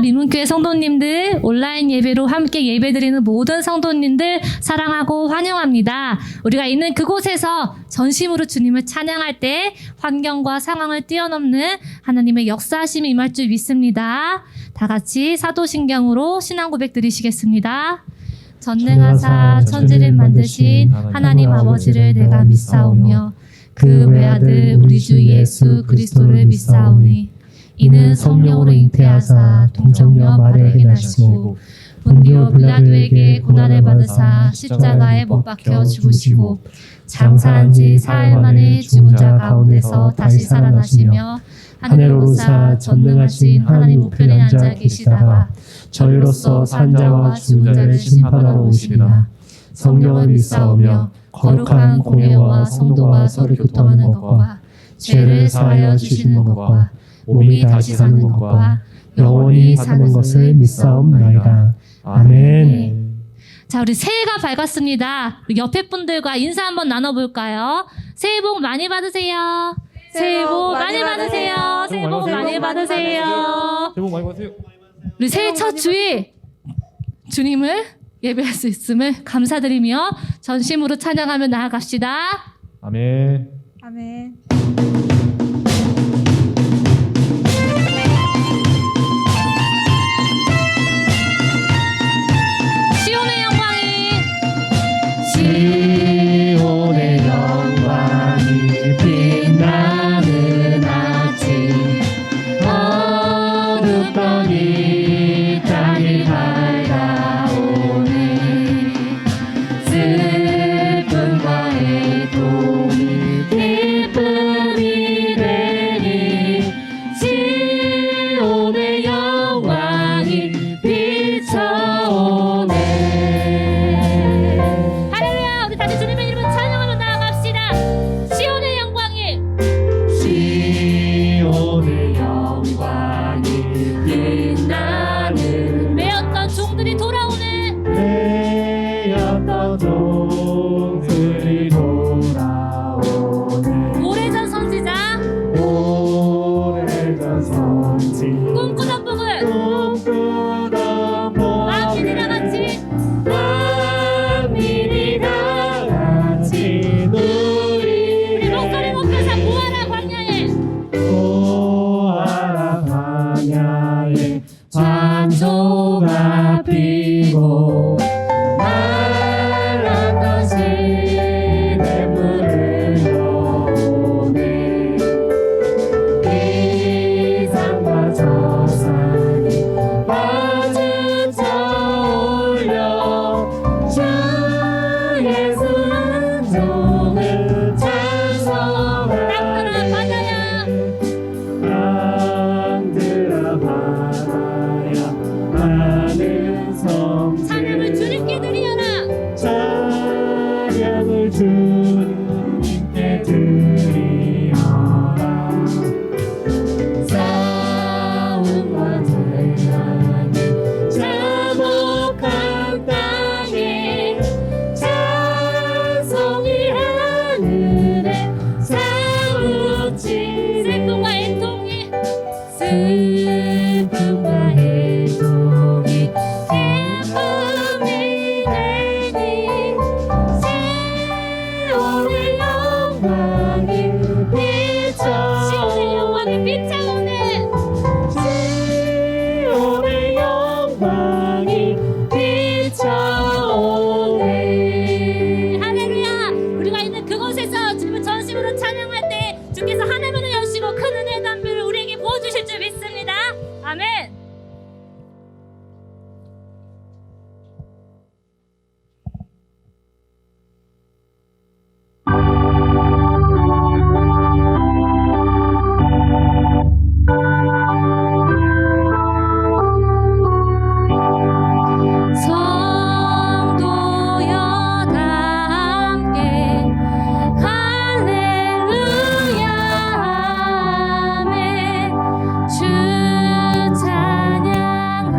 민문교회 성도님들, 온라인 예배로 함께 예배드리는 모든 성도님들 사랑하고 환영합니다. 우리가 있는 그곳에서 전심으로 주님을 찬양할 때 환경과 상황을 뛰어넘는 하나님의 역사하심이 임할 줄 믿습니다. 다 같이 사도신경으로 신앙 고백 드리시겠습니다. 전능하사 천지를 만드신 하나님 아버지를 내가 믿사오며 그 외아들 우리 주 예수 그리스도를 믿사오니 이는 성령으로 잉태하사 동정녀 마리아에게 나시고 본디오 빌라도에게 고난을 받으사 십자가에 못 박혀 죽으시고 장사한 지 사흘 만에 죽은 자 가운데서 다시 살아나시며 하늘을 오르사 전능하신 하나님 우편에 앉아 계시다가 저희로서 산자와 죽은 자를 심판하러 오시리라. 성령을 믿사오며 거룩한 공예와 성도가 서로 교통하는 것과 죄를 사하여 주시는 것과 몸이 다시 사는 것과 영원히 사는 것을 믿사옵나이다. 아멘. 자, 우리 새해가 밝았습니다. 옆에 분들과 인사 한번 나눠볼까요? 새해 복 많이 받으세요. 새해 복 많이 받으세요. 새해 복 많이 받으세요. 새해 복 많이 받으세요. 우리 새해 첫 주일 주님을 예배할 수 있음을 감사드리며 전심으로 찬양하며 나아갑시다. 아멘. 아멘. 시온의 영광이 시온의 영광이 빛나는 아침 어둡던 이 땅이 밝아오네 슬픔과 애통이 기쁨이 되니 시온의 영광이 비춰오네. 할렐루야. 우리 다시 주님의 이름을 찬양하며 나아갑시다. 시온의 영광이 시온의 영광이 빛나는 매었던 종들이 돌아오네. 매였던 종들이 돌아오네. 오래전 선지자 오래전 선지 꿈꾸던 복을 꿈꾸던 만민이 다 같이 만민이 다 같이 우리 누리네. 목소리 높여서 보아라 광야에 보아라 광야에 찬송가 피고 말랐던 시냇물을 흘러오네. 이 산과 저 산이 마주쳐 올려 주 예수 은총을 찬송하네. 땅들아 바다야 많은 성들 찬양을 주님께 드리어라. 찬양을 주님께 드리어라. 싸움과 재난이 자복한 땅에 찬송이 하늘에 사무치 슬픔과 애통이 슬픔과 애통이 기쁨이 되니 시온의 영광이 시온의 영광이 비춰오네. 비춰오네. 시온의 영광이 비춰오네. 할렐루야. 우리가 있는 그곳에서 주님을 전심으로 찬양할 때 주께서 하늘문을 여시고 큰 은혜의 담비를 우리에게 부어주실 줄 믿습니다. 아멘. 성도여 다 함께 할렐루야 아멘. 주 찬양하여라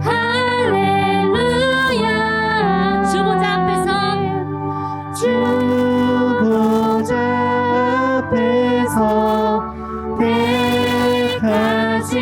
할렐루야. 주보자 앞에서 주보자 앞에서 택하신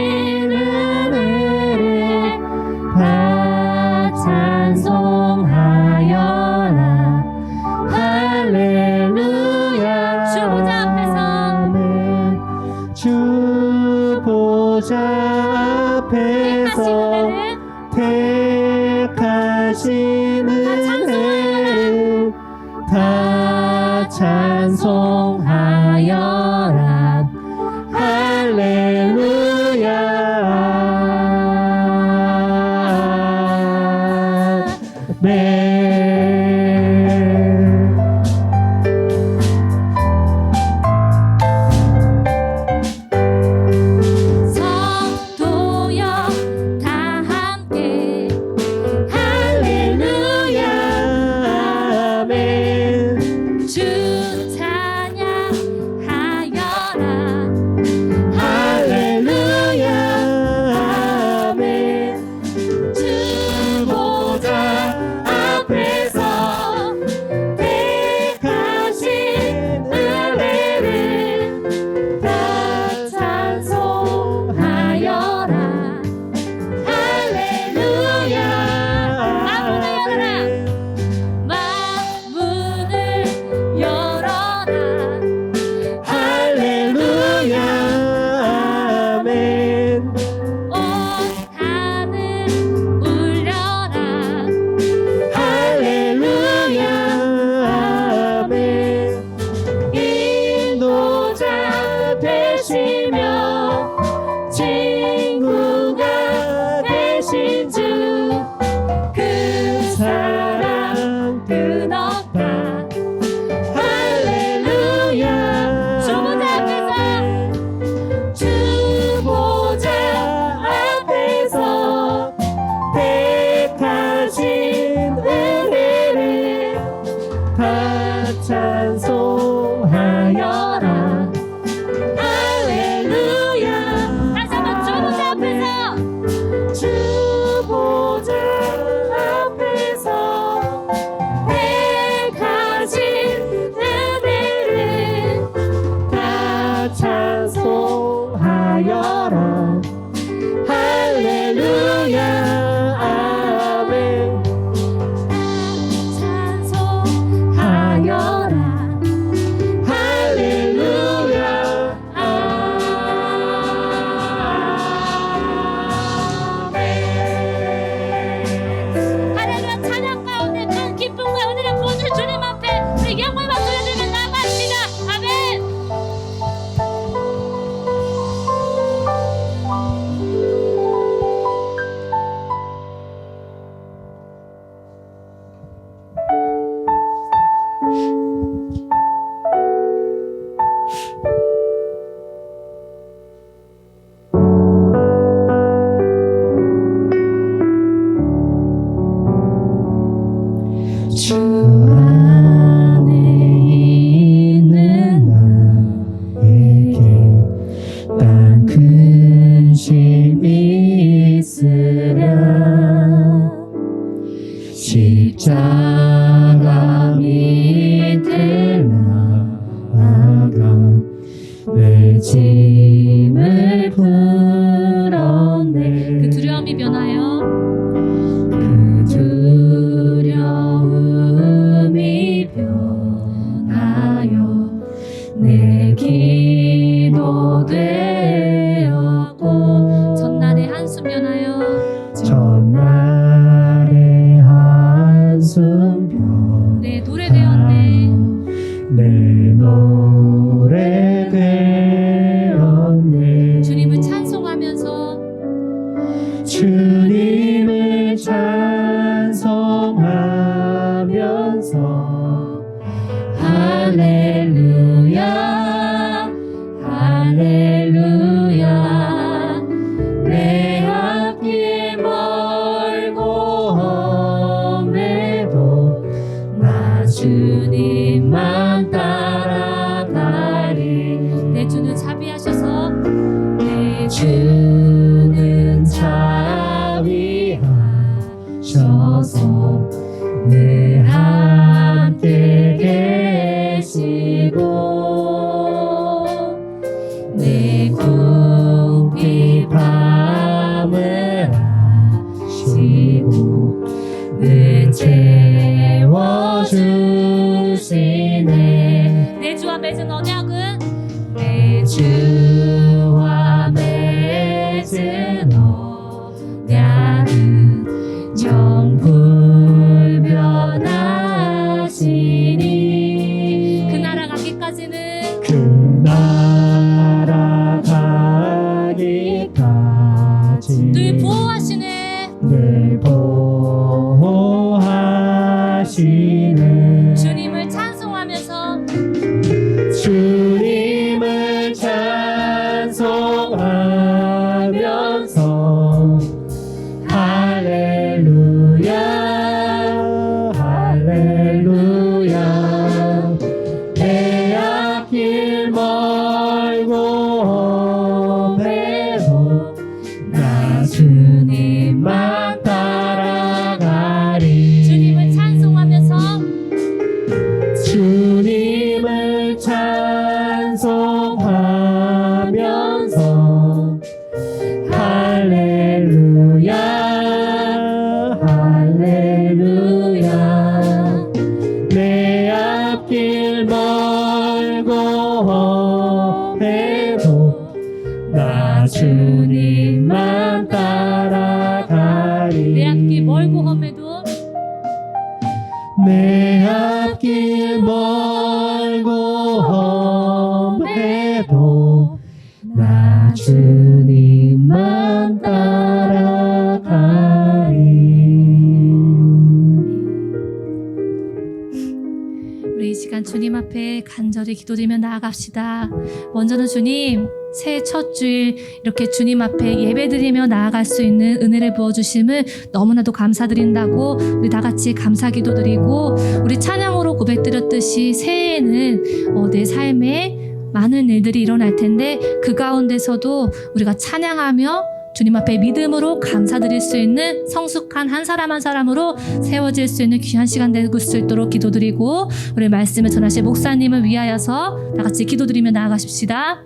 짐을 풀었네. 그 두려움이 변하여 그 두려움이 변하여 내 기도 되었고 전날의 한숨 변하여 전날의 한숨 변 내 노래 되었네. 내 노래 되었네. 주님을 찬송하면서 주님을 찬송하면서 할렐루야 할렐루야 내 앞길 멀고 험해도 나 주님만 따라가리. 내 주는 자비하셔서 내 주는 자비하셔서 늘 함께 계시고 내 궁핍함을 아시고 늘 채워주시네. 내 주와 맺은 언약은 내 주와 맺은 언약은 영불변하시니 그 나라 가기까지는 그 나라 가기까지 늘 보호하시네. 늘 보호하시네. 주님을 찬송하면서 주님을 찬송하면서 할렐루야 할렐루야 내 앞길 멀고 험해도 나 주님만 따라가리. 주님을 찬송하면서 주님을 찬송하면서 할렐루야 할렐루야 내 앞길 멀고 험해도 나 주님만 따라가리. 내 앞길 멀고 험해도 내 앞길 멀고 험해도 나 주님만 따라가리. 우리 이 시간 주님 앞에 간절히 기도드리며 나아갑시다. 먼저는 주님, 새해 첫 주일 이렇게 주님 앞에 예배드리며 나아갈 수 있는 은혜를 부어주심을 너무나도 감사드린다고 우리 다 같이 감사 기도드리고, 우리 찬양으로 고백드렸듯이 새해에는 내 삶에 많은 일들이 일어날 텐데 그 가운데서도 우리가 찬양하며 주님 앞에 믿음으로 감사드릴 수 있는 성숙한 한 사람 한 사람으로 세워질 수 있는 귀한 시간 될 수 있도록 기도드리고, 우리 말씀을 전하실 목사님을 위하여서 다 같이 기도드리며 나아가십시다.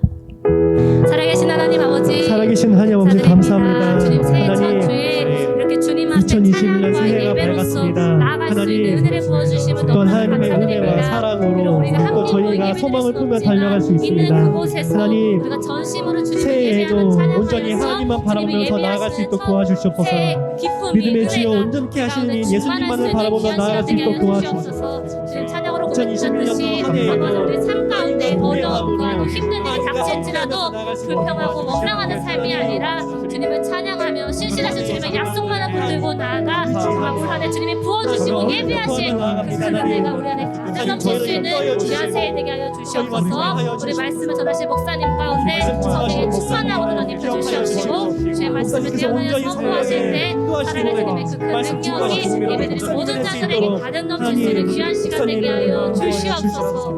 살아계신 하나님 아버지, 살아계신 하나님 아버지 감사합니다. 주님 새해 첫 하나님, 주에 이렇게 주님 앞에 2021년 찬양과 새해가 예배로서 밝았습니다. 나아갈 수 있는 하나님, 은혜를 부어주심을 또 너무나 하나님의 은혜와 감사드립니다. 사랑으로 우리가 또 함께 저희가 예배드릴 소망을 수는 품며 없지만 달려갈 수 있는 있습니다. 그곳에서 하나님, 우리가 전심으로 주님을 새해에도 예배하는 찬양하면서 온전히 하나님만 바라보면서 주님을 나아갈 수 있도록 예배하시는 도와주시옵소서. 새해 기쁨이 믿음의 주여 은혜가 온전케 하시는 가운데 예수님만을 충만할 바라보며 수 있는 나아갈 수 귀한 있도록 시간 되게 도와주옵소서. 해주시옵소서. 지금 찬양으로 2021 고백드렸듯이 년도 한 해 아버지 우리 삶 가운데 어려움과 우리가 힘든 일이 닥칠지라도 불평하고 원망하는 삶이 아니라 주님을 찬양하며 신실하신 주님의 약속만을 붙들고 나아가 올 한해 주님이 부어주시고 예비하신 그 큰 은혜가 우리 안에 가득 넘칠 수 있는 귀한 새해 되게 하여 주시옵소서. 우리 말씀을 전하실 목사님 가운데 성령의 충만함으로 하나님 입혀주시옵시고, 주의 말씀을 대언하여 선포하실 때 살아가는 주님의 그 큰 능력이 예배드리는 모든 자들에게 가득 넘칠 수 있는 귀한 시간 되게 하여 주시옵소서.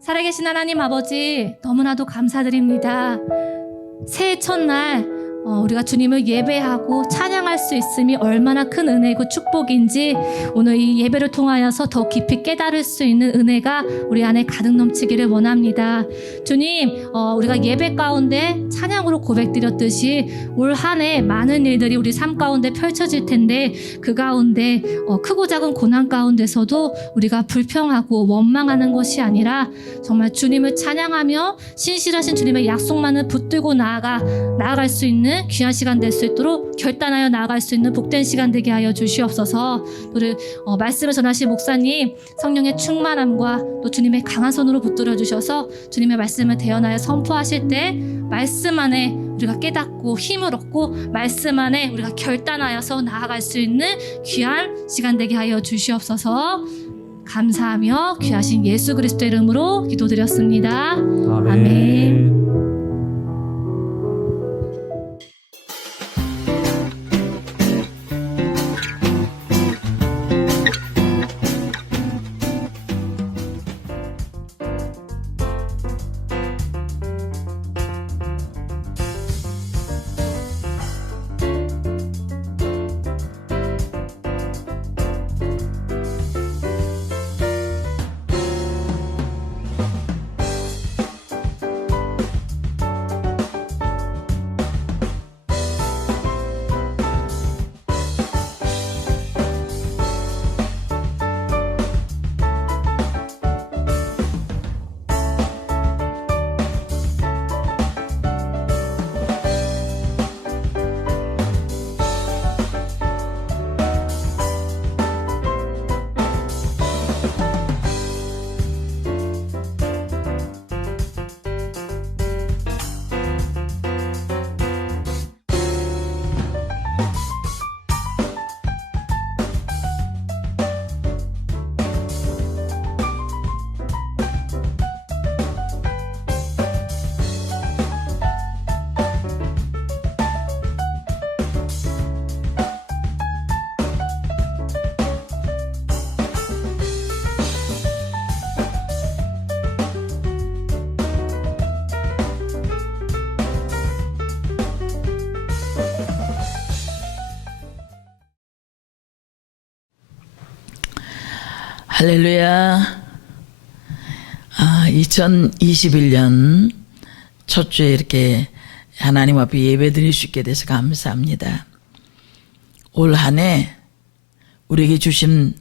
살아계신 하나님 아버지, 너무나도 감사드립니다. 새해 첫날 우리가 주님을 예배하고 찬양할 수 있음이 얼마나 큰 은혜고 축복인지 오늘 이 예배를 통하여서 더 깊이 깨달을 수 있는 은혜가 우리 안에 가득 넘치기를 원합니다. 주님, 우리가 예배 가운데 찬양으로 고백드렸듯이 올 한 해 많은 일들이 우리 삶 가운데 펼쳐질 텐데 그 가운데 크고 작은 고난 가운데서도 우리가 불평하고 원망하는 것이 아니라 정말 주님을 찬양하며 신실하신 주님의 약속만을 붙들고 나아갈 수 있는 귀한 시간 될 수 있도록 결단하여 나아갈 수 있는 복된 시간 되게 하여 주시옵소서. 우리 말씀을 전하신 목사님 성령의 충만함과 또 주님의 강한 손으로 붙들어 주셔서 주님의 말씀을 대언하여 선포하실 때 말씀 안에 우리가 깨닫고 힘을 얻고 말씀 안에 우리가 결단하여서 나아갈 수 있는 귀한 시간 되게 하여 주시옵소서. 감사하며 귀하신 예수 그리스도의 이름으로 기도드렸습니다. 아멘. 할렐루야. 2021년 첫 주에 이렇게 하나님 앞에 예배 드릴 수 있게 돼서 감사합니다. 올 한 해 우리에게 주신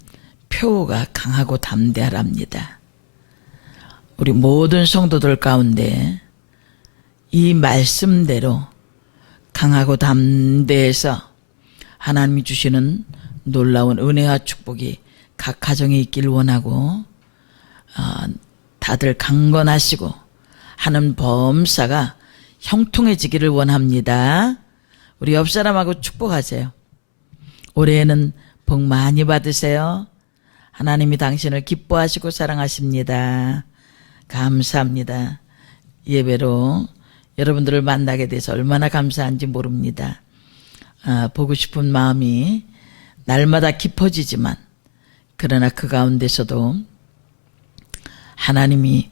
표가 강하고 담대하랍니다. 우리 모든 성도들 가운데 이 말씀대로 강하고 담대해서 하나님이 주시는 놀라운 은혜와 축복이 각 가정에 있기를 원하고 다들 강건하시고 하는 범사가 형통해지기를 원합니다. 우리 옆 사람하고 축복하세요. 올해에는 복 많이 받으세요. 하나님이 당신을 기뻐하시고 사랑하십니다. 감사합니다. 예배로 여러분들을 만나게 돼서 얼마나 감사한지 모릅니다. 보고 싶은 마음이 날마다 깊어지지만 그러나 그 가운데서도 하나님이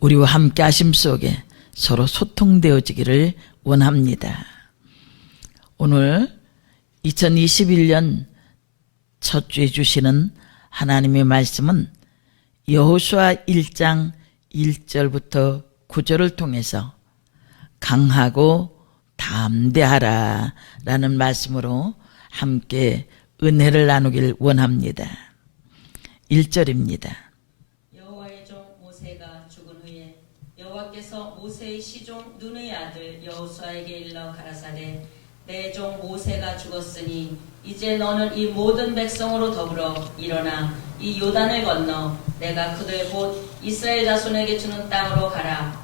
우리와 함께 하심 속에 서로 소통되어지기를 원합니다. 오늘 2021년 첫 주에 주시는 하나님의 말씀은 여호수아 1장 1절부터 9절을 통해서 강하고 담대하라 라는 말씀으로 함께 은혜를 나누길 원합니다. 1절입니다. 여호와의 종 모세가 죽은 후에 여호와께서 모세의 시종 눈의 아들 여호수아에게 일러 가라사대 내 종 모세가 죽었으니 이제 너는 이 모든 백성으로 더불어 일어나 이 요단을 건너 내가 그들 곧 이스라엘 자손에게 주는 땅으로 가라.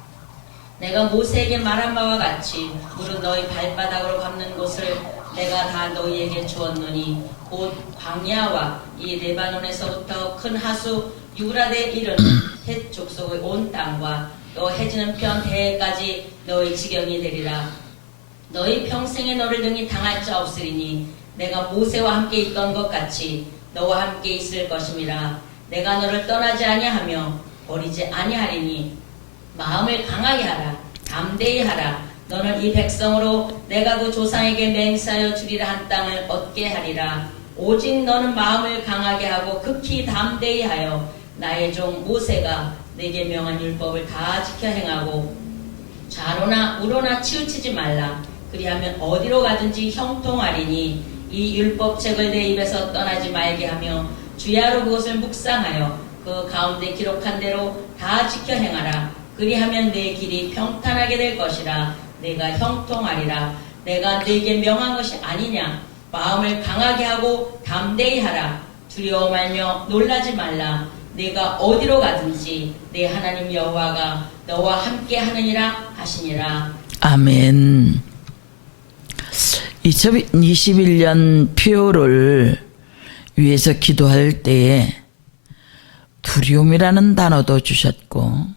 내가 모세에게 말한 바와 같이 물은 너희 발바닥으로 밟는 곳을 내가 다 너희에게 주었노니 곧 광야와 이 레바논에서부터 큰 하수 유브라데 이르는 헷 족속의 온 땅과 또 해지는 편 대해까지 너희 지경이 되리라. 너희 평생에 너를 등이 당할 자 없으리니 내가 모세와 함께 있던 것 같이 너와 함께 있을 것임이라. 내가 너를 떠나지 아니하며 버리지 아니하리니 마음을 강하게 하라. 담대히 하라. 너는 이 백성으로 내가 그 조상에게 맹세하여 주리라 한 땅을 얻게 하리라. 오직 너는 마음을 강하게 하고 극히 담대히 하여 나의 종 모세가 내게 명한 율법을 다 지켜 행하고 좌로나 우로나 치우치지 말라. 그리하면 어디로 가든지 형통하리니 이 율법책을 내 입에서 떠나지 말게 하며 주야로 그것을 묵상하여 그 가운데 기록한 대로 다 지켜 행하라. 그리하면 내 길이 평탄하게 될 것이라. 내가 형통하리라. 내가 네게 명한 것이 아니냐. 마음을 강하게 하고 담대히 하라. 두려워 말며 놀라지 말라. 내가 어디로 가든지 내 하나님 여호와가 너와 함께 하느니라 하시니라. 아멘. 2021년 표를 위해서 기도할 때에 두려움이라는 단어도 주셨고,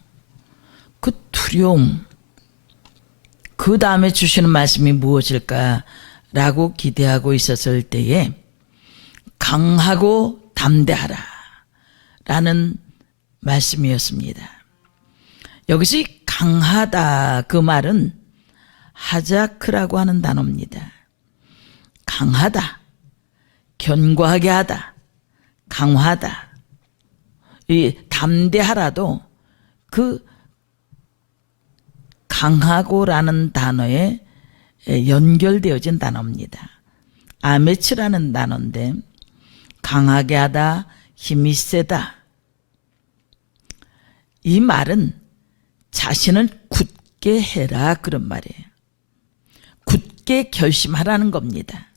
그 두려움, 그 다음에 주시는 말씀이 무엇일까라고 기대하고 있었을 때에 강하고 담대하라 라는 말씀이었습니다. 여기서 이 강하다, 그 말은 하자크라고 하는 단어입니다. 강하다, 견고하게 하다, 강화하다. 이 담대하라도 그 강하고라는 단어에 연결되어진 단어입니다. 아메츠라는 단어인데, 강하게 하다, 힘이 세다. 이 말은 자신을 굳게 해라, 그런 말이에요. 굳게 결심하라는 겁니다.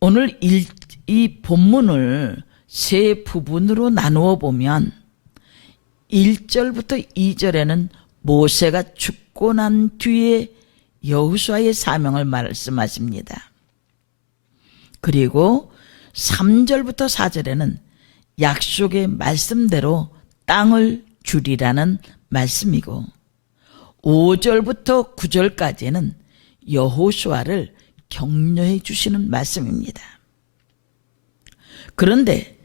오늘 이 본문을 세 부분으로 나누어 보면 1절부터 2절에는 모세가 죽고 난 뒤에 여호수아의 사명을 말씀하십니다. 그리고 3절부터 4절에는 약속의 말씀대로 땅을 주리라는 말씀이고, 5절부터 9절까지는 여호수아를 격려해 주시는 말씀입니다. 그런데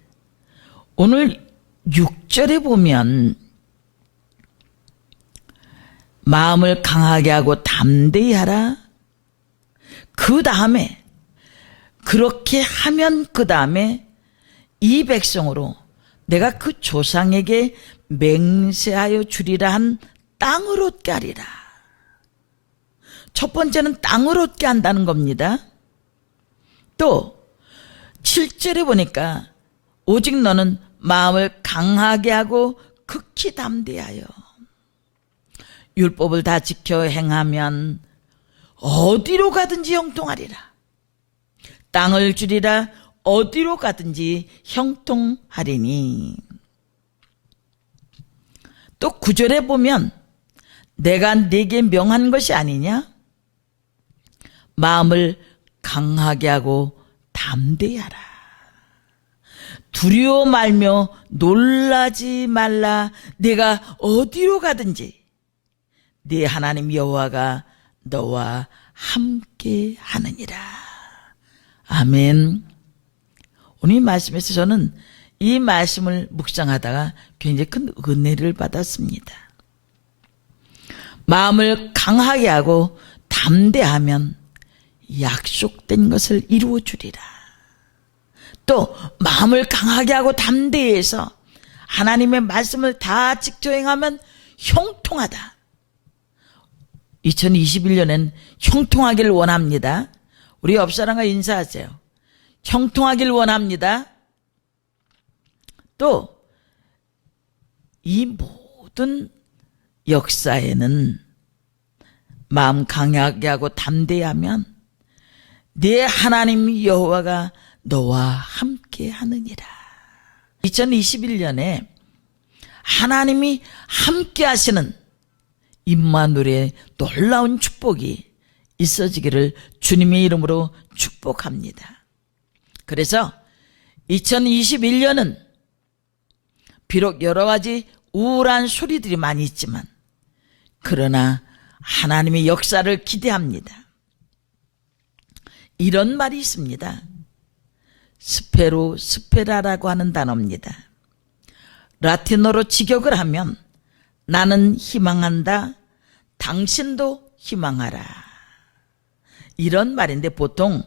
오늘 6절에 보면 마음을 강하게 하고 담대히 하라. 그 다음에 그렇게 하면 그 다음에 이 백성으로 내가 그 조상에게 맹세하여 주리라 한 땅을 얻게 하리라. 첫 번째는 땅을 얻게 한다는 겁니다. 또 7절에 보니까 오직 너는 마음을 강하게 하고 극히 담대하여 율법을 다 지켜 행하면 어디로 가든지 형통하리라. 땅을 주리라. 어디로 가든지 형통하리니. 또 9절에 보면 내가 네게 명한 것이 아니냐? 마음을 강하게 하고 담대히 하라. 두려워 말며 놀라지 말라. 내가 어디로 가든지 네 하나님 여호와가 너와 함께 하느니라. 아멘. 오늘 이 말씀에서 저는 이 말씀을 묵상하다가 굉장히 큰 은혜를 받았습니다. 마음을 강하게 하고 담대하면 약속된 것을 이루어 주리라. 또 마음을 강하게 하고 담대해서 하나님의 말씀을 다 지켜 행하면 형통하다. 2021년엔 형통하기를 원합니다. 우리 옆 사람과 인사하세요. 형통하길 원합니다. 또 이 모든 역사에는 마음 강하게 하고 담대히 하면 네 하나님 여호와가 너와 함께 하느니라. 2021년에 하나님이 함께 하시는 임마누엘의 놀라운 축복이 있어지기를 주님의 이름으로 축복합니다. 그래서 2021년은 비록 여러 가지 우울한 소리들이 많이 있지만 그러나 하나님의 역사를 기대합니다. 이런 말이 있습니다. 스페로 스페라라고 하는 단어입니다. 라틴어로 직역을 하면 나는 희망한다, 당신도 희망하라. 이런 말인데 보통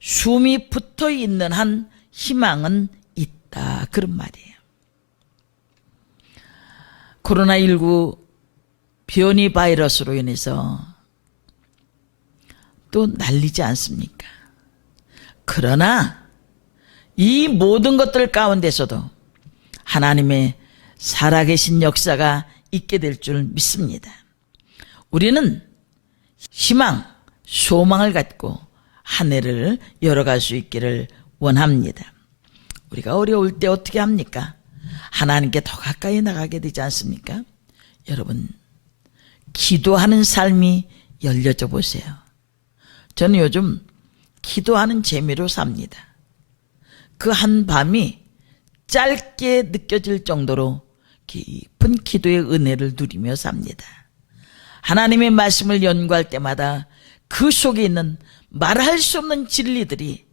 숨이 붙어 있는 한 희망은 있다. 그런 말이에요. 코로나19 변이 바이러스로 인해서 또 난리지 않습니까? 그러나 이 모든 것들 가운데서도 하나님의 살아계신 역사가 있게 될 줄 믿습니다. 우리는 희망, 소망을 갖고 한 해를 열어갈 수 있기를 원합니다. 우리가 어려울 때 어떻게 합니까? 하나님께 더 가까이 나가게 되지 않습니까? 여러분, 기도하는 삶이 열려져 보세요. 저는 요즘 기도하는 재미로 삽니다. 그 한 밤이 짧게 느껴질 정도로 깊은 기도의 은혜를 누리며 삽니다. 하나님의 말씀을 연구할 때마다 그 속에 있는 말할 수 없는 진리들이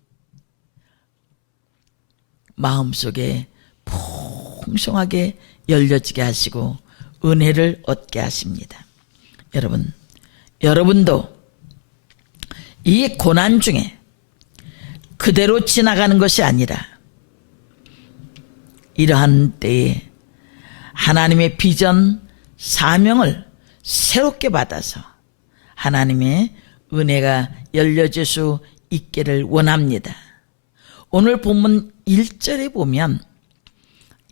마음속에 풍성하게 열려지게 하시고 은혜를 얻게 하십니다. 여러분도 이 고난 중에 그대로 지나가는 것이 아니라 이러한 때에 하나님의 비전, 사명을 새롭게 받아서 하나님의 은혜가 열려질 수 있기를 원합니다. 오늘 본문 1절에 보면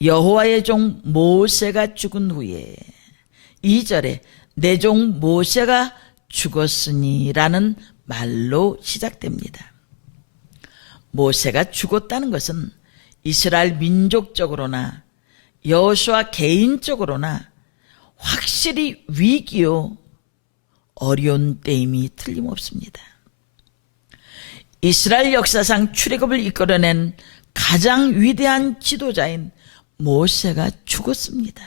여호와의 종 모세가 죽은 후에 2절에 내 종 모세가 죽었으니라는 말로 시작됩니다. 모세가 죽었다는 것은 이스라엘 민족적으로나 여호수아 개인적으로나 확실히 위기요 어려운 때임이 틀림없습니다. 이스라엘 역사상 출애굽을 이끌어낸 가장 위대한 지도자인 모세가 죽었습니다.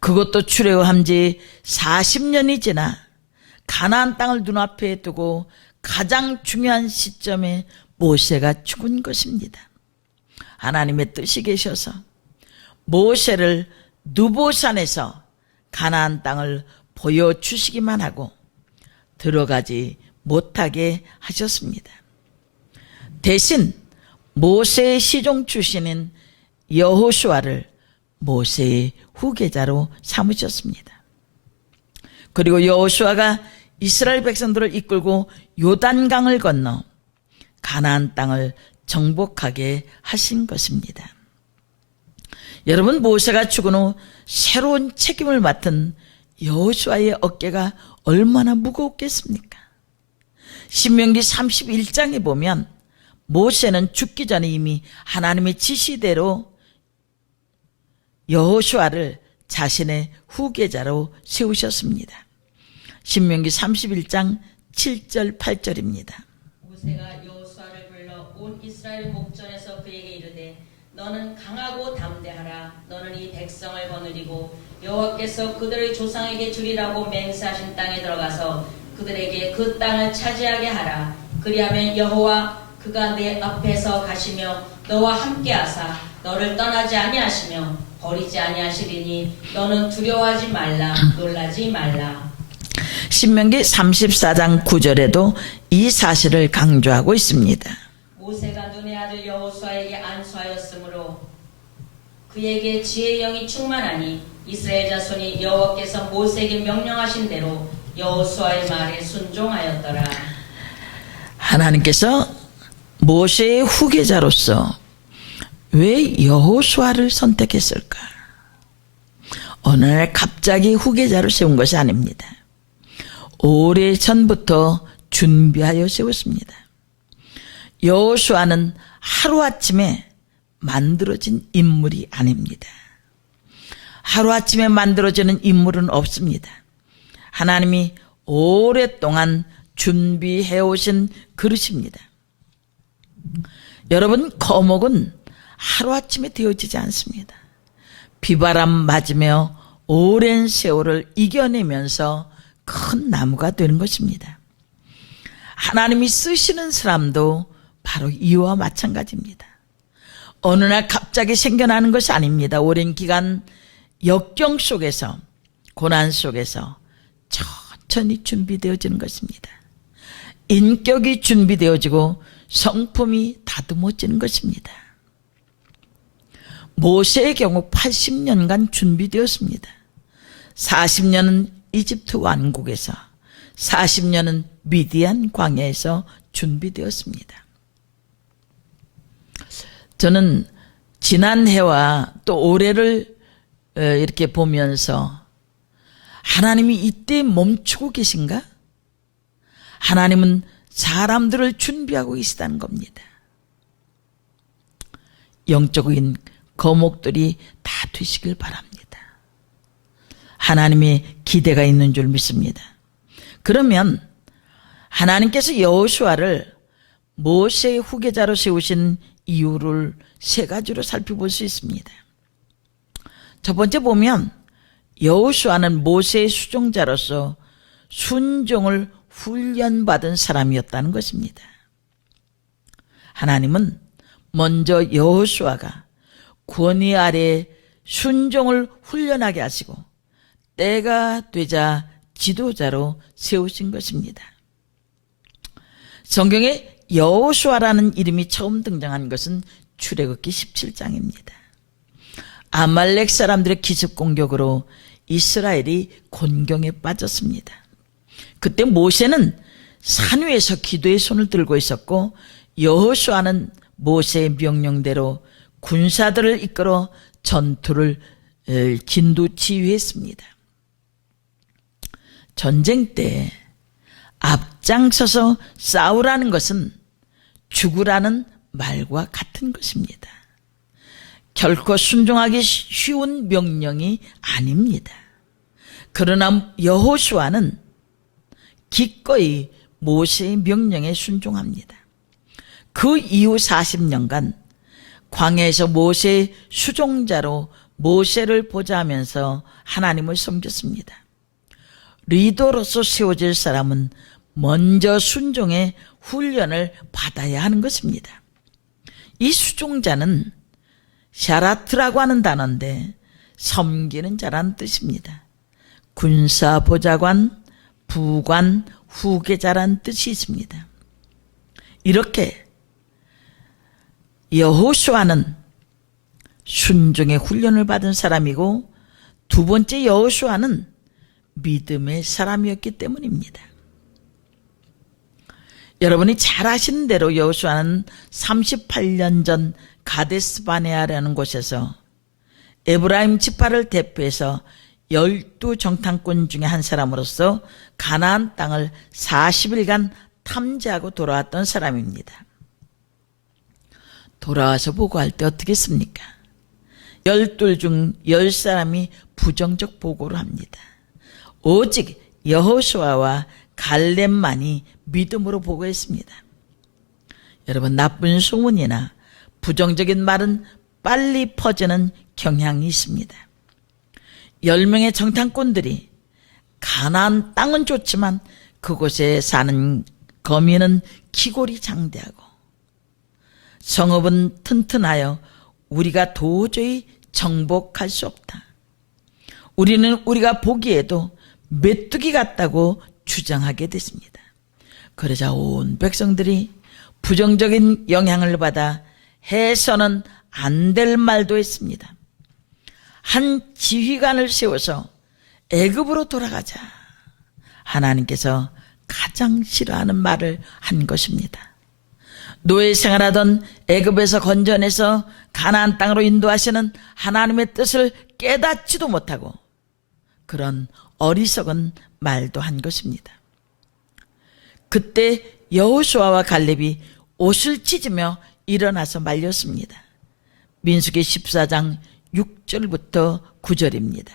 그것도 출애굽한 지 40년이 지나 가나안 땅을 눈앞에 두고 가장 중요한 시점에 모세가 죽은 것입니다. 하나님의 뜻이 계셔서 모세를 느보산에서 가나안 땅을 보여주시기만 하고 들어가지 못하게 하셨습니다. 대신 모세의 시종 출신인 여호수아를 모세의 후계자로 삼으셨습니다. 그리고 여호수아가 이스라엘 백성들을 이끌고 요단강을 건너 가나안 땅을 정복하게 하신 것입니다. 여러분, 모세가 죽은 후 새로운 책임을 맡은 여호수아의 어깨가 얼마나 무거웠겠습니까? 신명기 31장에 보면 모세는 죽기 전에 이미 하나님의 지시대로 여호수아를 자신의 후계자로 세우셨습니다. 신명기 31장 7절 8절입니다. 모세가 여호수아를 불러 온 이스라엘 목전에서 그에게 이르되 너는 강하고 담대하라. 너는 이 백성을 거느리고 여호와께서 그들의 조상에게 주리라고 맹세하신 땅에 들어가서 그들에게 그 땅을 차지하게 하라. 그리하면 여호와 그가 내 앞에서 가시며 너와 함께하사 너를 떠나지 아니하시며 버리지 아니하시리니 너는 두려워하지 말라. 놀라지 말라. 신명기 34장 9절에도 이 사실을 강조하고 있습니다. 모세가 눈의 아들 여호수아에게 안수하였으므로 그에게 지혜의 영이 충만하니 이스라엘 자손이 여호와께서 모세에게 명령하신 대로 여호수아의 말에 순종하였더라. 하나님께서 모세의 후계자로서 왜 여호수아를 선택했을까? 어느 날 갑자기 후계자로 세운 것이 아닙니다. 오래전부터 준비하여 세웠습니다. 여호수아는 하루아침에 만들어진 인물이 아닙니다. 하루아침에 만들어지는 인물은 없습니다. 하나님이 오랫동안 준비해오신 그릇입니다. 여러분, 거목은 하루아침에 되어지지 않습니다. 비바람 맞으며 오랜 세월을 이겨내면서 큰 나무가 되는 것입니다. 하나님이 쓰시는 사람도 바로 이와 마찬가지입니다. 어느 날 갑자기 생겨나는 것이 아닙니다. 오랜 기간 역경 속에서, 고난 속에서 천천히 준비되어지는 것입니다. 인격이 준비되어지고 성품이 다듬어지는 것입니다. 모세의 경우 80년간 준비되었습니다. 40년은 이집트 왕국에서, 40년은 미디안 광야에서 준비되었습니다. 저는 지난해와 또 올해를 이렇게 보면서 하나님이 이때 멈추고 계신가? 하나님은 사람들을 준비하고 계시다는 겁니다. 영적인 거목들이 다 되시길 바랍니다. 하나님의 기대가 있는 줄 믿습니다. 그러면 하나님께서 여호수아를 모세의 후계자로 세우신 이유를 세 가지로 살펴볼 수 있습니다. 첫 번째 보면 여호수아는 모세의 수종자로서 순종을 훈련받은 사람이었다는 것입니다. 하나님은 먼저 여호수아가 권위 아래 순종을 훈련하게 하시고 때가 되자 지도자로 세우신 것입니다. 성경에 여호수아라는 이름이 처음 등장한 것은 출애굽기 17장입니다. 아말렉 사람들의 기습 공격으로 이스라엘이 곤경에 빠졌습니다. 그때 모세는 산 위에서 기도의 손을 들고 있었고 여호수아는 모세의 명령대로 군사들을 이끌어 전투를 진두지휘했습니다. 전쟁 때 앞장서서 싸우라는 것은 죽으라는 말과 같은 것입니다. 결코 순종하기 쉬운 명령이 아닙니다. 그러나 여호수아는 기꺼이 모세의 명령에 순종합니다. 그 이후 40년간 광야에서 모세의 수종자로 모세를 보좌하면서 하나님을 섬겼습니다. 리더로서 세워질 사람은 먼저 순종의 훈련을 받아야 하는 것입니다. 이 수종자는 샤라트라고 하는 단어인데 섬기는 자라는 뜻입니다. 군사보좌관, 부관, 후계자라는 뜻이 있습니다. 이렇게 여호수아는 순종의 훈련을 받은 사람이고 두 번째 여호수아는 믿음의 사람이었기 때문입니다. 여러분이 잘 아시는 대로 여호수아는 38년 전 가데스 바네아라는 곳에서 에브라임 지파를 대표해서 12정탐꾼 중에 한 사람으로서 가나안 땅을 40일간 탐지하고 돌아왔던 사람입니다. 돌아와서 보고할 때 어떻게 했습니까? 12 중 10사람이 부정적 보고를 합니다. 오직 여호수아와 갈렙만이 믿음으로 보고했습니다. 여러분, 나쁜 소문이나 부정적인 말은 빨리 퍼지는 경향이 있습니다. 10명의 정탐꾼들이 가나안 땅은 좋지만 그곳에 사는 거민은 기골이 장대하고 성읍은 튼튼하여 우리가 도저히 정복할 수 없다. 우리는 우리가 보기에도 메뚜기 같다고 주장하게 됐습니다. 그러자 온 백성들이 부정적인 영향을 받아 해서는 안 될 말도 했습니다. 한 지휘관을 세워서 애굽으로 돌아가자. 하나님께서 가장 싫어하는 말을 한 것입니다. 노예 생활하던 애굽에서 건져내서 가나안 땅으로 인도하시는 하나님의 뜻을 깨닫지도 못하고 그런 어리석은 말도 한 것입니다. 그때 여호수아와 갈렙이 옷을 찢으며 일어나서 말렸습니다. 민수기 14장 6절부터 9절입니다.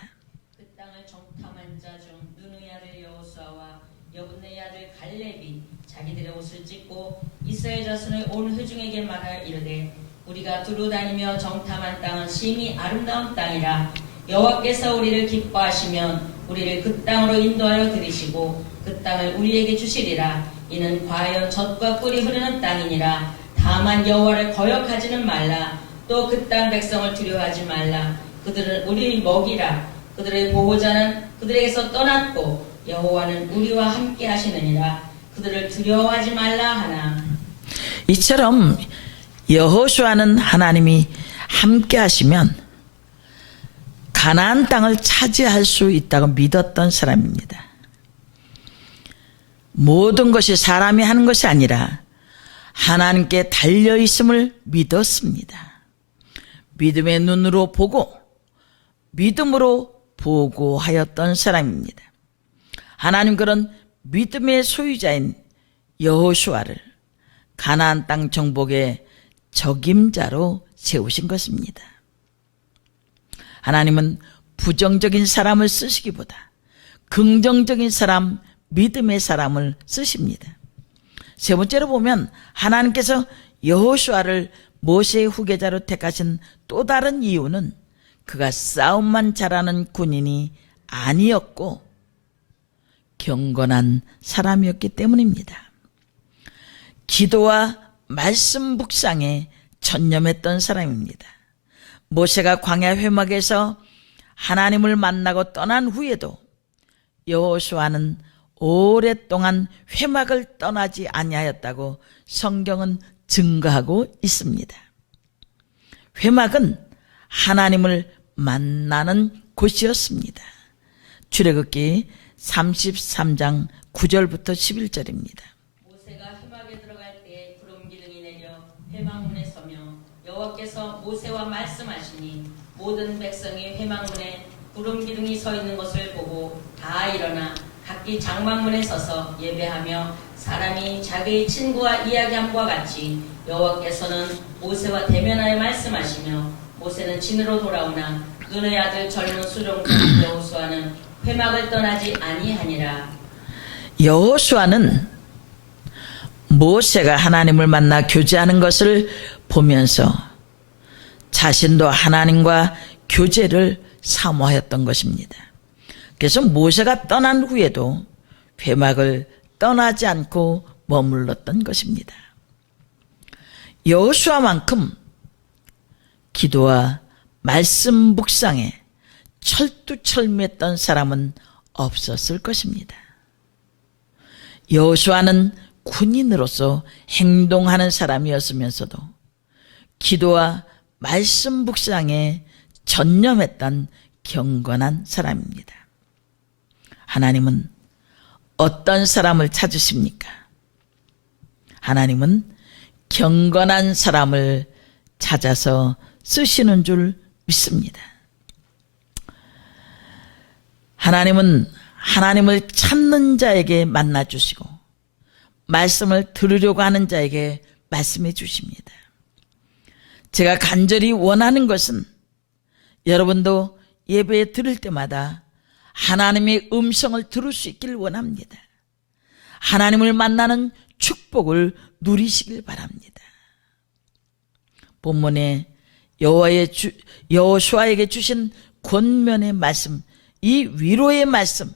그 땅을 정탐한 자 중 누누의 아들 여호수아와 여분의 아들 갈렙이 자기들의 옷을 찢고 이스라엘 자손의 온 회중에게 말하여 이르되 우리가 두루 다니며 정탐한 땅은 심히 아름다운 땅이라 여호와께서 우리를 기뻐하시면 우리를 그 땅으로 인도하여 들이시고 그 땅을 우리에게 주시리라. 이는 과연 젖과 꿀이 흐르는 땅이니라. 다만 여호와를 거역하지는 말라. 또 그 땅 백성을 두려워하지 말라. 그들은 우리 먹이라. 그들의 보호자는 그들에게서 떠났고 여호와는 우리와 함께 하시느니라. 그들을 두려워하지 말라 하나. 이처럼 여호수아는 하나님이 함께 하시면 가나안 땅을 차지할 수 있다고 믿었던 사람입니다. 모든 것이 사람이 하는 것이 아니라 하나님께 달려있음을 믿었습니다. 믿음의 눈으로 보고 믿음으로 보고하였던 사람입니다. 하나님 그런 믿음의 소유자인 여호수아를 가나안 땅 정복의 적임자로 세우신 것입니다. 하나님은 부정적인 사람을 쓰시기보다 긍정적인 사람, 믿음의 사람을 쓰십니다. 세 번째로 보면 하나님께서 여호수아를 모세의 후계자로 택하신 또 다른 이유는 그가 싸움만 잘하는 군인이 아니었고 경건한 사람이었기 때문입니다. 기도와 말씀 묵상에 전념했던 사람입니다. 모세가 광야 회막에서 하나님을 만나고 떠난 후에도 여호수아는 오랫동안 회막을 떠나지 아니하였다고 성경은 증거하고 있습니다. 회막은 하나님을 만나는 곳이었습니다. 출애굽기 33장 9절부터 11절입니다. 모세가 회막에 들어갈 때 구름 기둥이 내려 회막문에 서며 여호와께서 모세와 말씀하시니 모든 백성이 회막문에 구름 기둥이 서 있는 것을 보고 다 일어나 각기 장막문에 서서 예배하며 사람이 자기의 친구와 이야기함과 같이 여호와께서는 모세와 대면하여 말씀하시며 모세는 진으로 돌아오나 눈의 아들 젊은 수종자 여호수아는 회막을 떠나지 아니하니라. 여호수아는 모세가 하나님을 만나 교제하는 것을 보면서 자신도 하나님과 교제를 사모하였던 것입니다. 그래서 모세가 떠난 후에도 회막을 떠나지 않고 머물렀던 것입니다. 여호수아만큼 기도와 말씀 묵상에 철두철미했던 사람은 없었을 것입니다. 여호수아는 군인으로서 행동하는 사람이었으면서도 기도와 말씀 묵상에 전념했던 경건한 사람입니다. 하나님은 어떤 사람을 찾으십니까? 하나님은 경건한 사람을 찾아서 쓰시는 줄 믿습니다. 하나님은 하나님을 찾는 자에게 만나 주시고 말씀을 들으려고 하는 자에게 말씀해 주십니다. 제가 간절히 원하는 것은 여러분도 예배에 들을 때마다 하나님의 음성을 들을 수 있기를 원합니다. 하나님을 만나는 축복을 누리시길 바랍니다. 본문에 여호수아에게 주신 권면의 말씀, 이 위로의 말씀,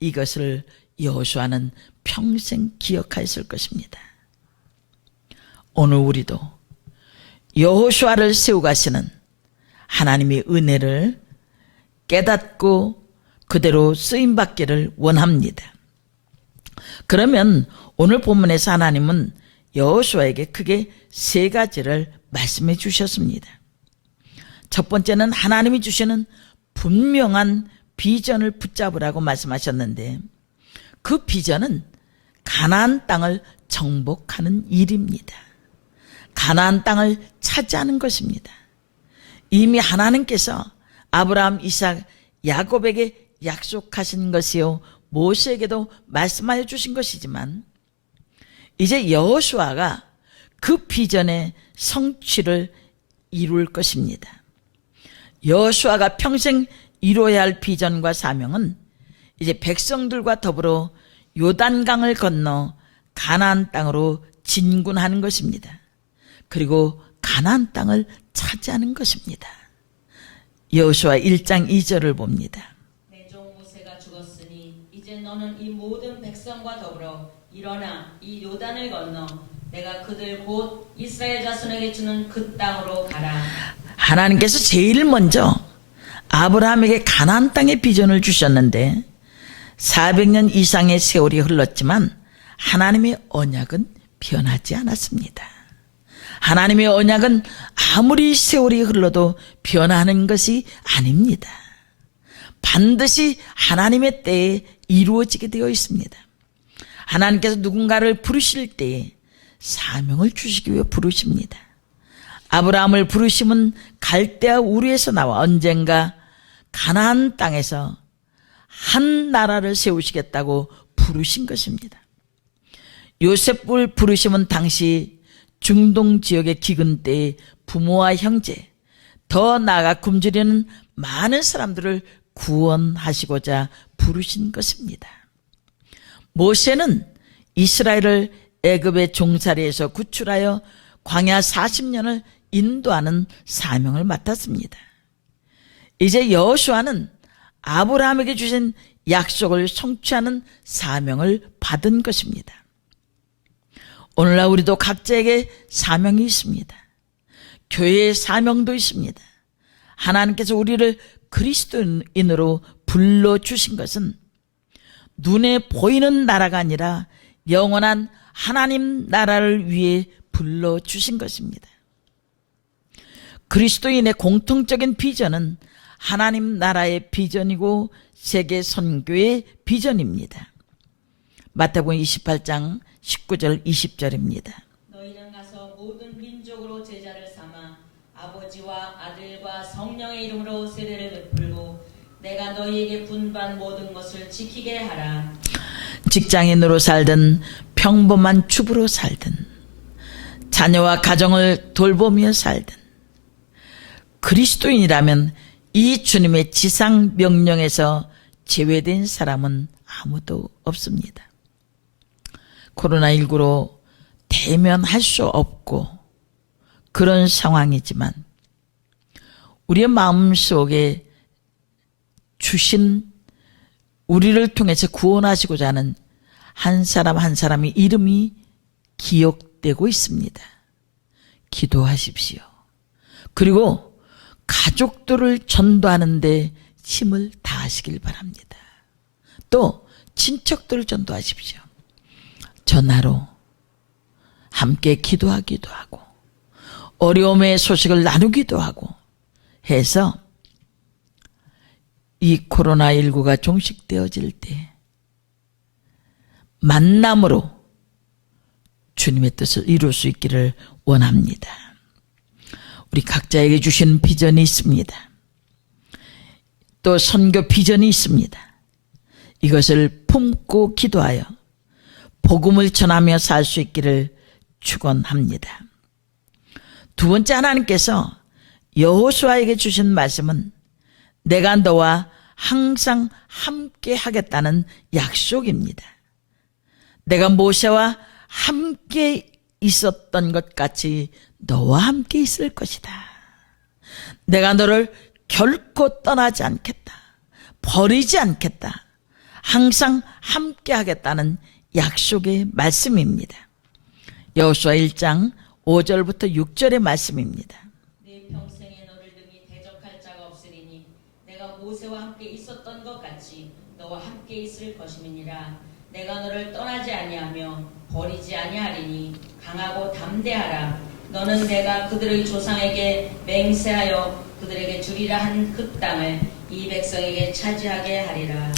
이것을 여호수아는 평생 기억하였을 것입니다. 오늘 우리도 여호수아를 세우고 가시는 하나님의 은혜를 깨닫고 그대로 쓰임받기를 원합니다. 그러면 오늘 본문에서 하나님은 여호수아에게 크게 세 가지를 말씀해 주셨습니다. 첫 번째는 하나님이 주시는 분명한 비전을 붙잡으라고 말씀하셨는데 그 비전은 가나안 땅을 정복하는 일입니다. 가나안 땅을 차지하는 것입니다. 이미 하나님께서 아브라함, 이삭, 야곱에게 약속하신 것이요 모세에게도 말씀하여 주신 것이지만 이제 여호수아가 그 비전의 성취를 이룰 것입니다. 여호수아가 평생 이루어야 할 비전과 사명은 이제 백성들과 더불어 요단강을 건너 가나안 땅으로 진군하는 것입니다. 그리고 가나안 땅을 차지하는 것입니다. 여호수아 1장 2절을 봅니다. 내 종 모세가 죽었으니 이제 너는 이 모든 백성과 더불어 일어나 이 요단을 건너 내가 그들 곧 이스라엘 자손에게 주는 그 땅으로 가라. 하나님께서 제일 먼저 아브라함에게 가나안 땅의 비전을 주셨는데 400년 이상의 세월이 흘렀지만 하나님의 언약은 변하지 않았습니다. 하나님의 언약은 아무리 세월이 흘러도 변하는 것이 아닙니다. 반드시 하나님의 때에 이루어지게 되어 있습니다. 하나님께서 누군가를 부르실 때에 사명을 주시기 위해 부르십니다. 아브라함을 부르심은 갈대아 우르에서 나와 언젠가 가나안 땅에서 한 나라를 세우시겠다고 부르신 것입니다. 요셉을 부르심은 당시 중동 지역의 기근 때에 부모와 형제, 더 나아가 굶주리는 많은 사람들을 구원하시고자 부르신 것입니다. 모세는 이스라엘을 애굽의 종살이에서 구출하여 광야 40년을 인도하는 사명을 맡았습니다. 이제 여호수아는 아브라함에게 주신 약속을 성취하는 사명을 받은 것입니다. 오늘날 우리도 각자에게 사명이 있습니다. 교회의 사명도 있습니다. 하나님께서 우리를 그리스도인으로 불러주신 것은 눈에 보이는 나라가 아니라 영원한 하나님 나라를 위해 불러주신 것입니다. 그리스도인의 공통적인 비전은 하나님 나라의 비전이고 세계 선교의 비전입니다. 마태복음 28장 19절 20절입니다. 너희는 가서 모든 민족으로 제자를 삼아 아버지와 아들과 성령의 이름으로 세례를 베풀고 내가 너희에게 분반 모든 것을 지키게 하라. 직장인으로 살든 평범한 주부로 살든 자녀와 가정을 돌보며 살든 그리스도인이라면 이 주님의 지상 명령에서 제외된 사람은 아무도 없습니다. 코로나19로 대면할 수 없고 그런 상황이지만 우리의 마음속에 주신 우리를 통해서 구원하시고자 하는 한 사람 한 사람의 이름이 기억되고 있습니다. 기도하십시오. 그리고 가족들을 전도하는 데 힘을 다하시길 바랍니다. 또 친척들을 전도하십시오. 전화로 함께 기도하기도 하고 어려움의 소식을 나누기도 하고 해서 이 코로나19가 종식되어질 때 만남으로 주님의 뜻을 이룰 수 있기를 원합니다. 우리 각자에게 주신 비전이 있습니다. 또 선교 비전이 있습니다. 이것을 품고 기도하여 복음을 전하며 살 수 있기를 축원합니다. 두 번째, 하나님께서 여호수아에게 주신 말씀은 내가 너와 항상 함께 하겠다는 약속입니다. 내가 모세와 함께 있었던 것 같이 너와 함께 있을 것이다. 내가 너를 결코 떠나지 않겠다. 버리지 않겠다. 항상 함께 하겠다는 약속의 말씀입니다. 여호수아 1장 5절부터 6절의 말씀입니다. 내 평생에 너를 등이 대적할 자가 없으리니 내가 모세와 함께 있었던 것 같이 너와 함께 있을 것임이니라. 내가 너를 떠나지 아니하며 버리지 아니하리니 강하고 담대하라. 너는 내가 그들의 조상에게 맹세하여 그들에게 주리라 한 그 땅을 이 백성에게 차지하게 하리라.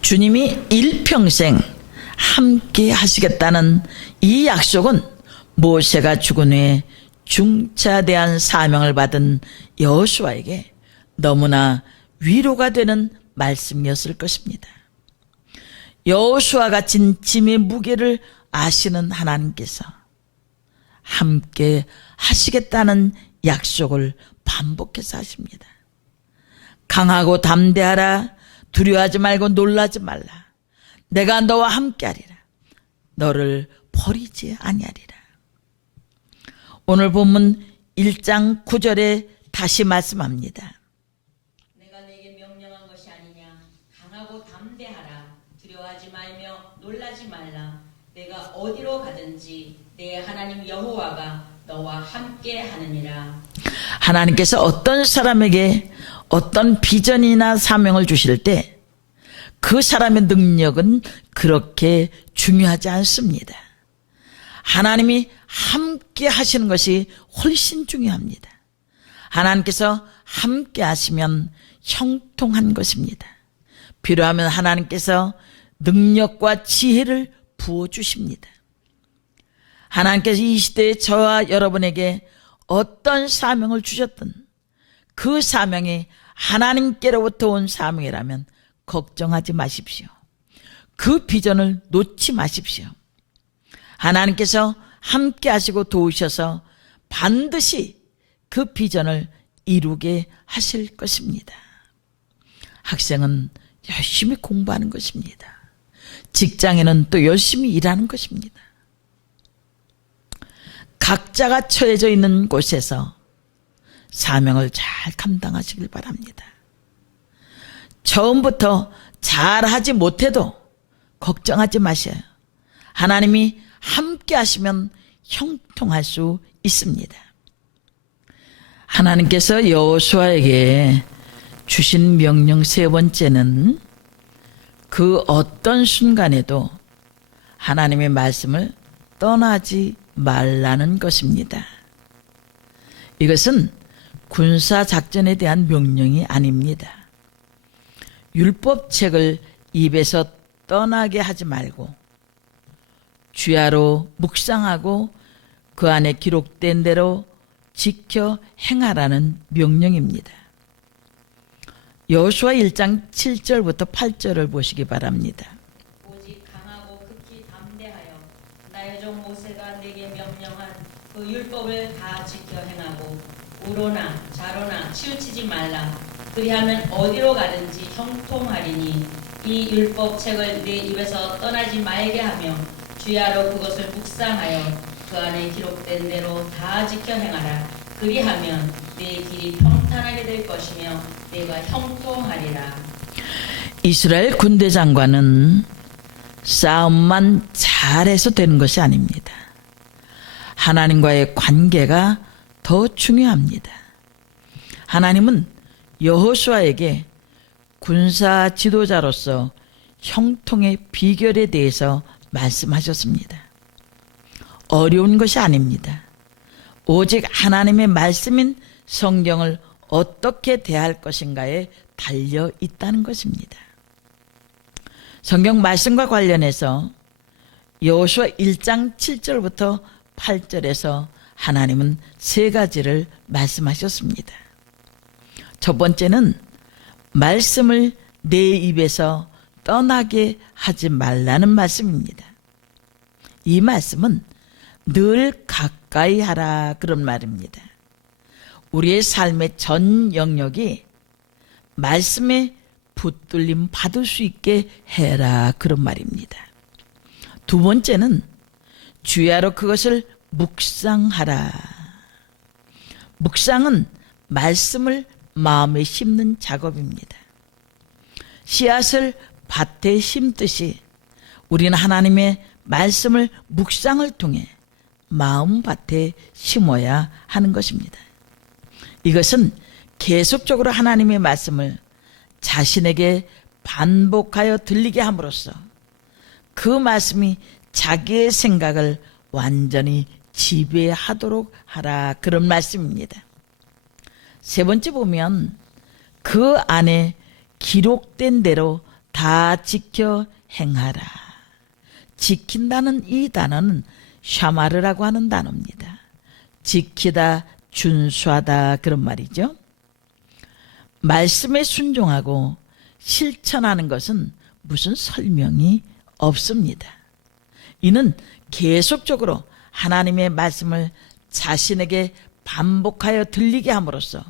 주님이 일평생 함께 하시겠다는 이 약속은 모세가 죽은 후에 중차대한 사명을 받은 여호수아에게 너무나 위로가 되는 말씀이었을 것입니다. 여호수아가 진 짐의 무게를 아시는 하나님께서 함께 하시겠다는 약속을 반복해서 하십니다. 강하고 담대하라. 두려워하지 말고 놀라지 말라. 내가 너와 함께하리라. 너를 버리지 아니하리라. 오늘 본문 1장 9절에 다시 말씀합니다. 내가 내게 명령한 것이 아니냐. 강하고 담대하라. 두려워하지 말며 놀라지 말라. 내가 어디로 가든지 내 하나님 여호와가 너와 함께 하느니라. 하나님께서 어떤 사람에게 어떤 비전이나 사명을 주실 때 그 사람의 능력은 그렇게 중요하지 않습니다. 하나님이 함께 하시는 것이 훨씬 중요합니다. 하나님께서 함께 하시면 형통한 것입니다. 필요하면 하나님께서 능력과 지혜를 부어주십니다. 하나님께서 이 시대에 저와 여러분에게 어떤 사명을 주셨든 그 사명이 하나님께로부터 온 사명이라면 걱정하지 마십시오. 그 비전을 놓지 마십시오. 하나님께서 함께 하시고 도우셔서 반드시 그 비전을 이루게 하실 것입니다. 학생은 열심히 공부하는 것입니다. 직장인은 또 열심히 일하는 것입니다. 각자가 처해져 있는 곳에서 사명을 잘 감당하시길 바랍니다. 처음부터 잘하지 못해도 걱정하지 마셔요. 하나님이 함께 하시면 형통할 수 있습니다. 하나님께서 여호수아에게 주신 명령 세 번째는 그 어떤 순간에도 하나님의 말씀을 떠나지 말라는 것입니다. 이것은 군사작전에 대한 명령이 아닙니다. 율법책을 입에서 떠나게 하지 말고 주야로 묵상하고 그 안에 기록된 대로 지켜 행하라는 명령입니다. 여호수아 1장 7절부터 8절을 보시기 바랍니다. 오직 강하고 극히 담대하여 나의 종 모세가 내게 명령한 그 율법을 다 지켜 행하고 우로나 좌로나 치우치지 말라. 그리하면 어디로 가든지 형통하리니 이 율법책을 내 입에서 떠나지 말게 하며 주야로 그것을 묵상하여 그 안에 기록된 대로 다 지켜 행하라. 그리하면 내 길이 평탄하게 될 것이며 내가 형통하리라. 이스라엘 군대 장관은 싸움만 잘해서 되는 것이 아닙니다. 하나님과의 관계가 더 중요합니다. 하나님은 여호수아에게 군사 지도자로서 형통의 비결에 대해서 말씀하셨습니다. 어려운 것이 아닙니다. 오직 하나님의 말씀인 성경을 어떻게 대할 것인가에 달려 있다는 것입니다. 성경 말씀과 관련해서 여호수아 1장 7절부터 8절에서 하나님은 세 가지를 말씀하셨습니다. 첫 번째는 말씀을 내 입에서 떠나게 하지 말라는 말씀입니다. 이 말씀은 늘 가까이 하라 그런 말입니다. 우리의 삶의 전 영역이 말씀에 붙들림 받을 수 있게 해라 그런 말입니다. 두 번째는 주야로 그것을 묵상하라. 묵상은 말씀을 마음에 심는 작업입니다. 씨앗을 밭에 심듯이 우리는 하나님의 말씀을 묵상을 통해 마음밭에 심어야 하는 것입니다. 이것은 계속적으로 하나님의 말씀을 자신에게 반복하여 들리게 함으로써 그 말씀이 자기의 생각을 완전히 지배하도록 하라 그런 말씀입니다. 세 번째 보면 그 안에 기록된 대로 다 지켜 행하라. 지킨다는 이 단어는 샤마르라고 하는 단어입니다. 지키다, 준수하다 그런 말이죠. 말씀에 순종하고 실천하는 것은 무슨 설명이 없습니다. 이는 계속적으로 하나님의 말씀을 자신에게 반복하여 들리게 함으로써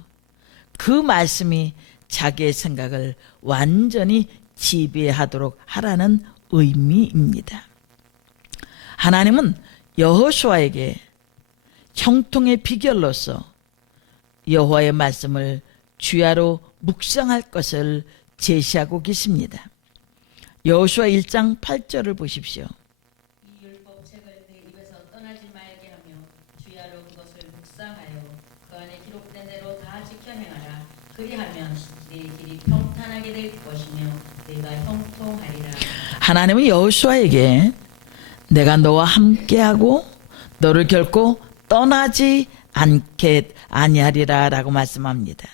그 말씀이 자기의 생각을 완전히 지배하도록 하라는 의미입니다. 하나님은 여호수아에게 형통의 비결로서 여호와의 말씀을 주야로 묵상할 것을 제시하고 계십니다. 여호수아 1장 8절을 보십시오. 이 율법책을 내 입에서 떠나지 말게 하며 주야로 그것을 묵상하여 그 안에 기록된 대로 다 지켜 행하라. 그리하면 내 길이 평탄하게 될 것이며 내가 형통하리라. 하나님은 여호수아에게 내가 너와 함께하고 너를 결코 떠나지 아니하리라 라고 말씀합니다.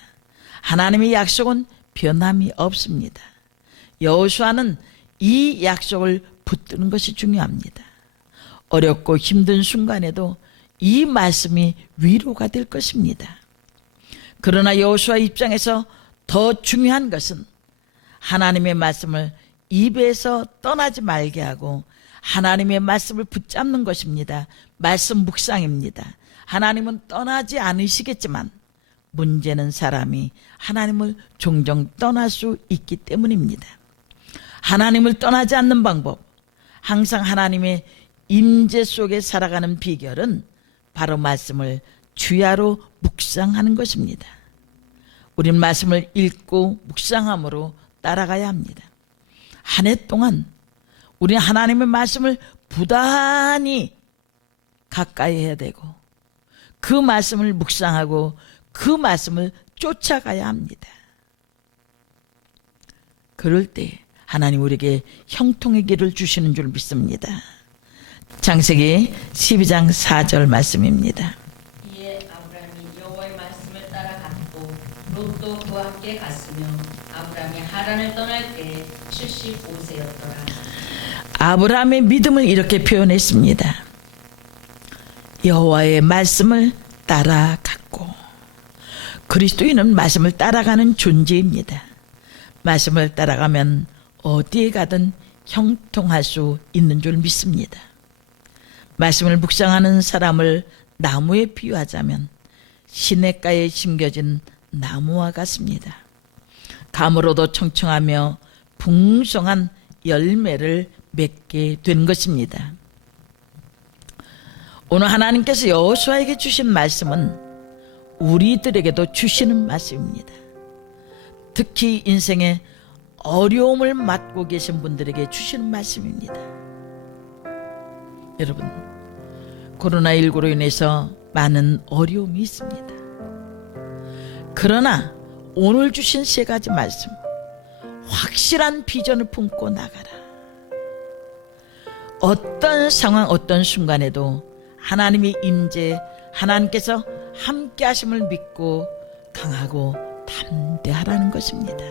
하나님의 약속은 변함이 없습니다. 여호수아는 이 약속을 붙드는 것이 중요합니다. 어렵고 힘든 순간에도 이 말씀이 위로가 될 것입니다. 그러나 여호수아 입장에서 더 중요한 것은 하나님의 말씀을 입에서 떠나지 말게 하고 하나님의 말씀을 붙잡는 것입니다. 말씀 묵상입니다. 하나님은 떠나지 않으시겠지만 문제는 사람이 하나님을 종종 떠날 수 있기 때문입니다. 하나님을 떠나지 않는 방법, 항상 하나님의 임재 속에 살아가는 비결은 바로 말씀을 주야로 묵상하는 것입니다. 우린 말씀을 읽고 묵상함으로 따라가야 합니다. 한 해 동안 우리는 하나님의 말씀을 부단히 가까이 해야 되고 그 말씀을 묵상하고 그 말씀을 쫓아가야 합니다. 그럴 때 하나님 우리에게 형통의 길을 주시는 줄 믿습니다. 창세기 12장 4절 말씀입니다. 이에 아브라함이 여호와의 말씀을 따라갔고 롯도 그와 함께 갔으며 아브라함이 하란을 떠날 때에 75세였더라. 아브라함의 믿음을 이렇게 표현했습니다. 여호와의 말씀을 따라갔고, 그리스도인은 말씀을 따라가는 존재입니다. 말씀을 따라가면 어디에 가든 형통할 수 있는 줄 믿습니다. 말씀을 묵상하는 사람을 나무에 비유하자면 시냇가에 심겨진 나무와 같습니다. 감으로도 청청하며 풍성한 열매를 맺게 된 것입니다. 오늘 하나님께서 여호수아에게 주신 말씀은 우리들에게도 주시는 말씀입니다. 특히 인생에 어려움을 맡고 계신 분들에게 주시는 말씀입니다. 여러분, 코로나19로 인해서 많은 어려움이 있습니다. 그러나 오늘 주신 세 가지 말씀, 확실한 비전을 품고 나가라. 어떤 상황, 어떤 순간에도 하나님의 임재, 하나님께서 함께 하심을 믿고 강하고 담대하라는 것입니다.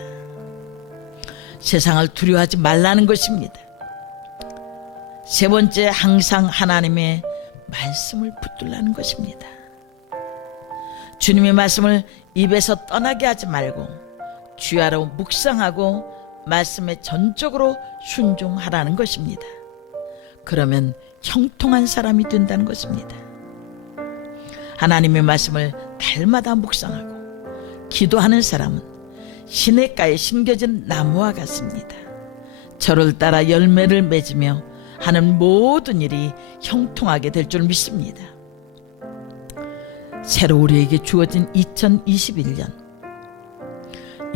세상을 두려워하지 말라는 것입니다. 세 번째, 항상 하나님의 말씀을 붙들라는 것입니다. 주님의 말씀을 입에서 떠나게 하지 말고 주야로 묵상하고 말씀에 전적으로 순종하라는 것입니다. 그러면 형통한 사람이 된다는 것입니다. 하나님의 말씀을 달마다 묵상하고 기도하는 사람은 시냇가에 심겨진 나무와 같습니다. 저를 따라 열매를 맺으며 하는 모든 일이 형통하게 될 줄 믿습니다. 새로 우리에게 주어진 2021년,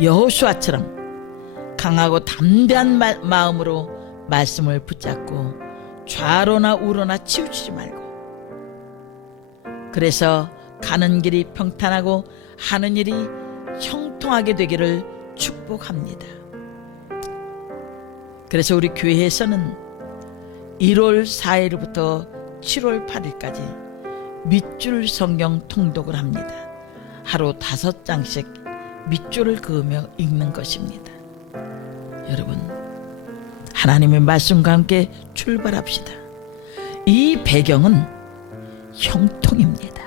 여호수아처럼 강하고 담대한 마음으로 말씀을 붙잡고 좌로나 우로나 치우치지 말고, 그래서 가는 길이 평탄하고 하는 일이 형통하게 되기를 축복합니다. 그래서 우리 교회에서는 1월 4일부터 7월 8일까지 밑줄 성경 통독을 합니다. 하루 5장씩 밑줄을 그으며 읽는 것입니다. 여러분, 하나님의 말씀과 함께 출발합시다. 이 배경은 형통입니다.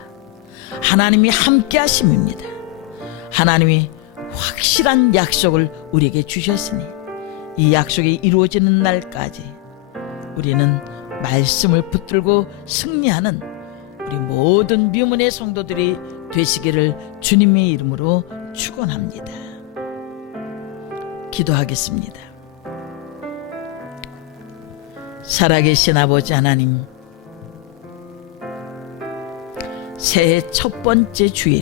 하나님이 함께 하심입니다. 하나님이 확실한 약속을 우리에게 주셨으니 이 약속이 이루어지는 날까지 우리는 말씀을 붙들고 승리하는 우리 모든 묘문의 성도들이 되시기를 주님의 이름으로 축원합니다. 기도하겠습니다. 살아계신 아버지 하나님, 새해 첫 번째 주일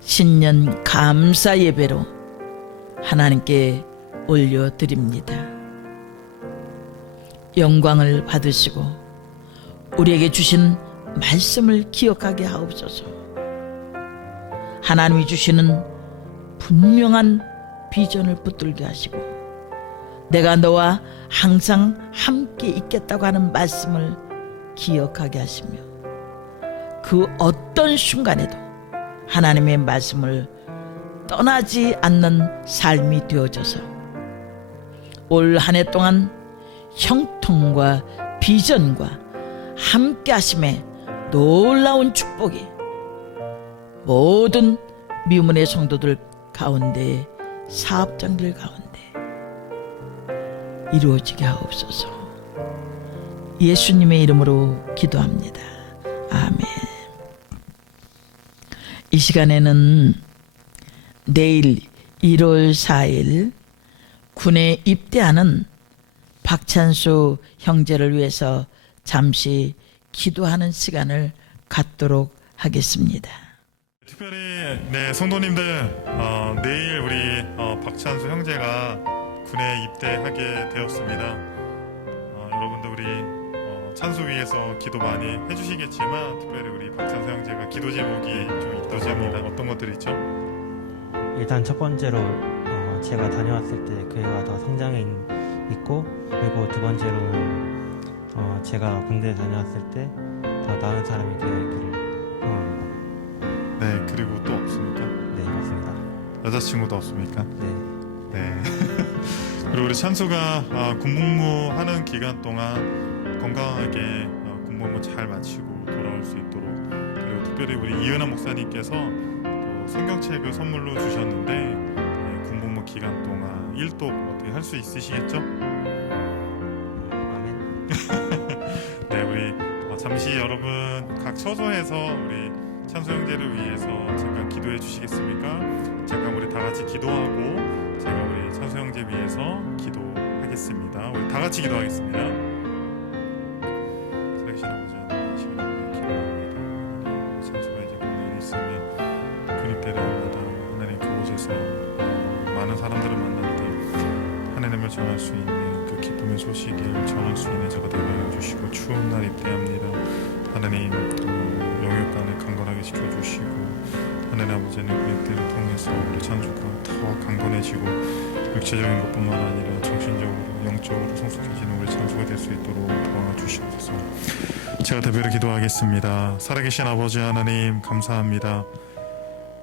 신년 감사 예배로 하나님께 올려드립니다. 영광을 받으시고 우리에게 주신 말씀을 기억하게 하옵소서. 하나님이 주시는 분명한 비전을 붙들게 하시고 내가 너와 항상 함께 있겠다고 하는 말씀을 기억하게 하시며 그 어떤 순간에도 하나님의 말씀을 떠나지 않는 삶이 되어져서 올 한 해 동안 형통과 비전과 함께 하심에 놀라운 축복이 모든 미문의 성도들 가운데 사업장들 가운데 이루어지게 하옵소서. 예수님의 이름으로 기도합니다. 아멘. 이 시간에는 내일 1월 4일 군에 입대하는 박찬수 형제를 위해서 잠시 기도하는 시간을 갖도록 하겠습니다. 특별히 성도님들 내일 우리 박찬수 형제가 군에 입대하게 되었습니다. 여러분들 우리 찬수 위해서 기도 많이 해주시겠지만 특별히 우리 박찬수 형제가 기도 제목이 좀 있더랍니다. 어떤 것들이 있죠? 일단 첫 번째로 제가 다녀왔을 때 교회가 더 성장해 있고, 그리고 두 번째로는 제가 군대 다녀왔을 때 더 나은 사람이 되어 있기를 소망합니다. 네, 그리고 또 없습니까? 네, 맞습니다. 여자친구도 없습니까? 네. 네. 그리고 우리 찬수가 군복무하는 기간 동안 건강하게 군복무 잘 마치고 돌아올 수 있도록, 그리고 특별히 우리 이은하 목사님께서 또 성경책을 선물로 주셨는데 군복무 기간 동안 일도 어떻게 할 수 있으시겠죠? 아멘. 네, 우리 잠시 여러분 각 처소에서 우리 찬수 형제를 위해서 잠깐 기도해 주시겠습니까? 잠깐 우리 다 같이 기도하고 제가 우리 찬수 형제 위해서 기도하겠습니다. 우리 다 같이 기도하겠습니다. 살아계신 아버지 하나님, 시간에 기도합니다. 찬수가 이제 군에 있으면 군입대를 합니다. 하나님 그곳에서 많은 사람들을 만날 때 하나님을 전할 수 있는 그 기쁨의 소식을 전할 수 있는 저가 되게 해주시고, 추운 날 입대합니다. 하나님 또 영육간을 강건하게 지켜주시고, 하나님 아버지는 그 입대를 통해서 우리 찬수가 더 강건해지고 육체적인 것뿐만 아니라 정신적으로 영적으로 성숙해지는 우리 찬수가 될 수 있도록 도와주시옵소서. 제가 대표로 기도하겠습니다. 살아계신 아버지 하나님 감사합니다.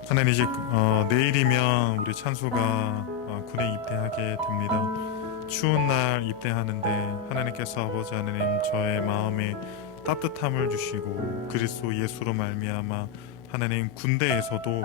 하나님 이제 내일이면 우리 찬수가 군에 입대하게 됩니다. 추운 날 입대하는데 하나님께서 아버지 하나님 저의 마음에 따뜻함을 주시고 그리스도 예수로 말미암아 하나님 군대에서도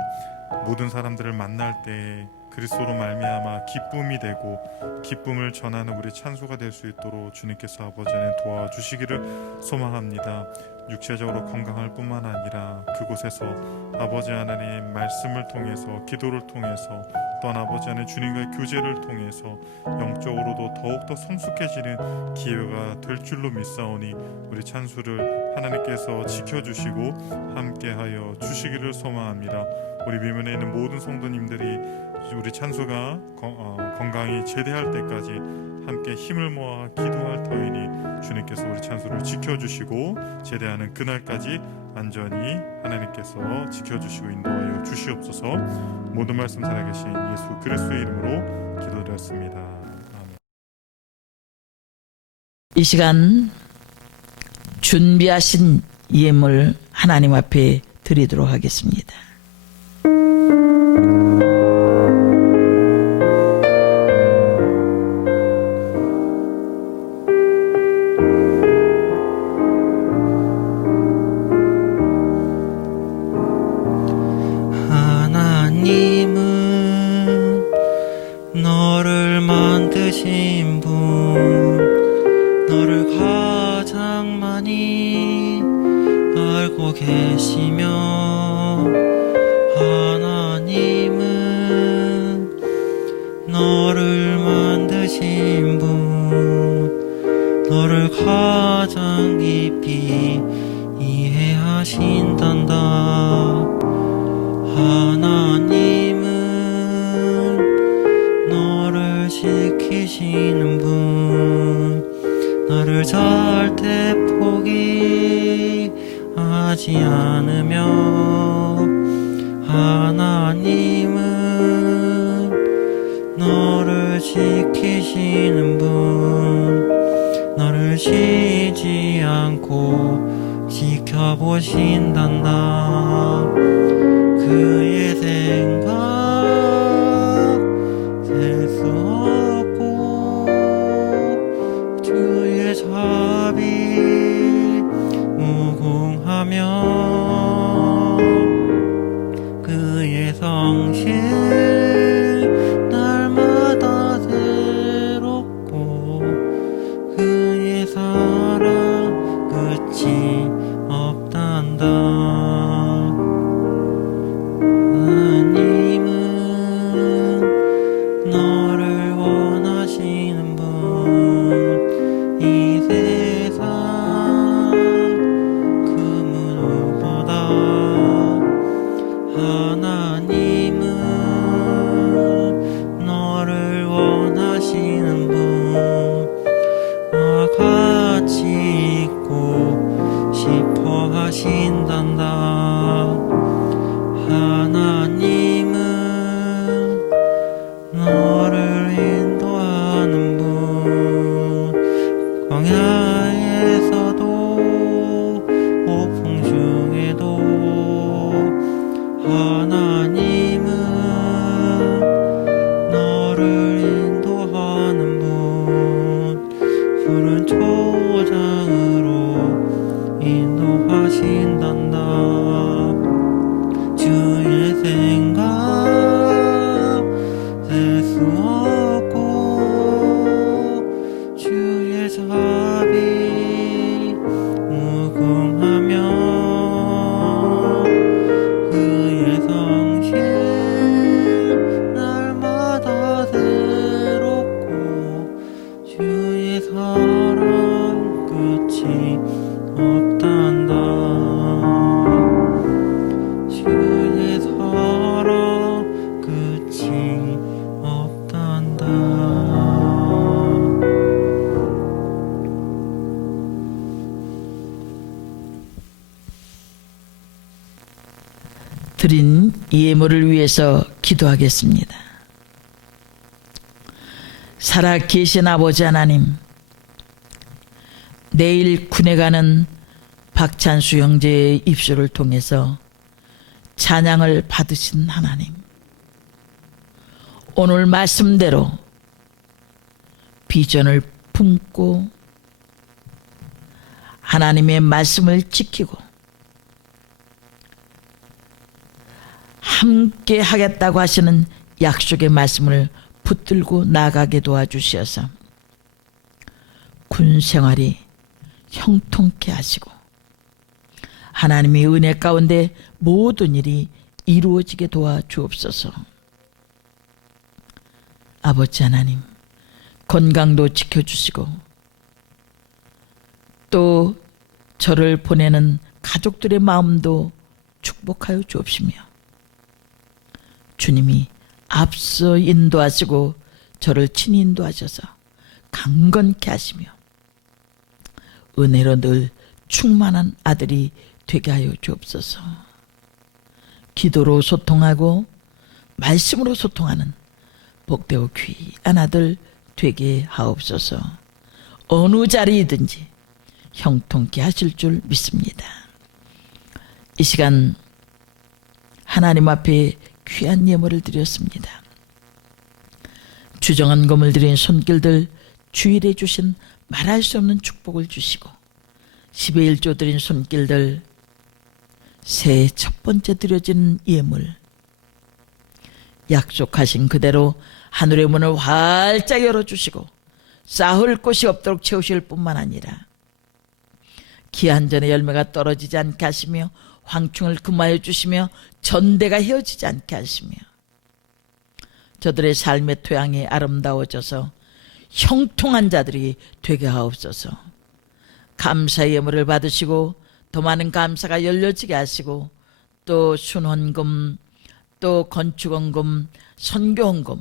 모든 사람들을 만날 때 그리스도로 말미암아 기쁨이 되고 기쁨을 전하는 우리 찬수가 될 수 있도록 주님께서 아버지 하나님 도와주시기를 소망합니다. 육체적으로 건강할 뿐만 아니라 그곳에서 아버지 하나님 말씀을 통해서 기도를 통해서 또한 아버지 하나님 주님과의 교제를 통해서 영적으로도 더욱더 성숙해지는 기회가 될 줄로 믿사오니 우리 찬수를 하나님께서 지켜주시고 함께하여 주시기를 소망합니다. 우리 미문에 있는 모든 성도님들이 우리 찬수가 건강히 제대할 때까지 함께 힘을 모아 기도할 터이니 주님께서 우리 찬수를 지켜주시고 제대하는 그날까지 안전히 하나님께서 지켜주시고 인도하여 주시옵소서. 모든 말씀 살아계신 예수 그리스도의 이름으로 기도드렸습니다. 아멘. 이 시간 준비하신 예물 하나님 앞에 드리도록 하겠습니다. 하나님은 너를 만드신 분, 너를 가장 많이 알고 계시며, 하나님은 너를 만드신 분, 너를 가장 깊이 이해하신단다. 하나님은 너를 지키시는 분, 너를 절대 포기하지 않으며, 하나님은 원하시는 분 너를 쉬지 않고 지켜보신단다. 그의 생각 셀 수 없고 주의 자비 무궁하며 그의 성실 날마다 새롭고 그의 사랑 끝이 없단다. 하나님은 너를 원하시는 분, 이 세상 그 무엇보다 하나님은 너를 원하시는 분, 너와 같이 있고 싶어 하신단다. 하나님은 너를 인도하는 분, 광야에서도 폭풍 중에도 하나님은 너를 인도하는 분, 푸른 초장으로 인도하신단다. 주의 생각 셀 수 없고 주의 자비 무궁하며 그의 성실 날마다 새롭고 주의 사랑 끝이 없단다. 주의 사랑 끝이 없단다. 드린 예물을 위해서 기도하겠습니다. 살아 계신 아버지 하나님, 내일 군에 가는 박찬수 형제의 입술을 통해서 찬양을 받으신 하나님, 오늘 말씀대로 비전을 품고 하나님의 말씀을 지키고 함께 하겠다고 하시는 약속의 말씀을 붙들고 나가게 도와주시어서 군 생활이 형통케 하시고 하나님의 은혜 가운데 모든 일이 이루어지게 도와주옵소서. 아버지 하나님, 건강도 지켜주시고 또 저를 보내는 가족들의 마음도 축복하여 주옵시며 주님이 앞서 인도하시고 저를 친히 인도하셔서 강건케 하시며 은혜로 늘 충만한 아들이 되게 하여 주옵소서. 기도로 소통하고 말씀으로 소통하는 복되고 귀한 아들 되게 하옵소서. 어느 자리이든지 형통케 하실 줄 믿습니다. 이 시간 하나님 앞에 귀한 예물을 드렸습니다. 주정한 금을 드린 손길들 주일에 주신 말할 수 없는 축복을 주시고 10의 1조 드린 손길들 새해 첫 번째 드려진 예물 약속하신 그대로 하늘의 문을 활짝 열어주시고 쌓을 곳이 없도록 채우실 뿐만 아니라 기한 전에 열매가 떨어지지 않게 하시며 황충을 금하여 주시며 전대가 헤어지지 않게 하시며 저들의 삶의 토양이 아름다워져서 형통한 자들이 되게 하옵소서. 감사의 예물을 받으시고 더 많은 감사가 열려지게 하시고 또 순헌금 또 건축헌금 선교헌금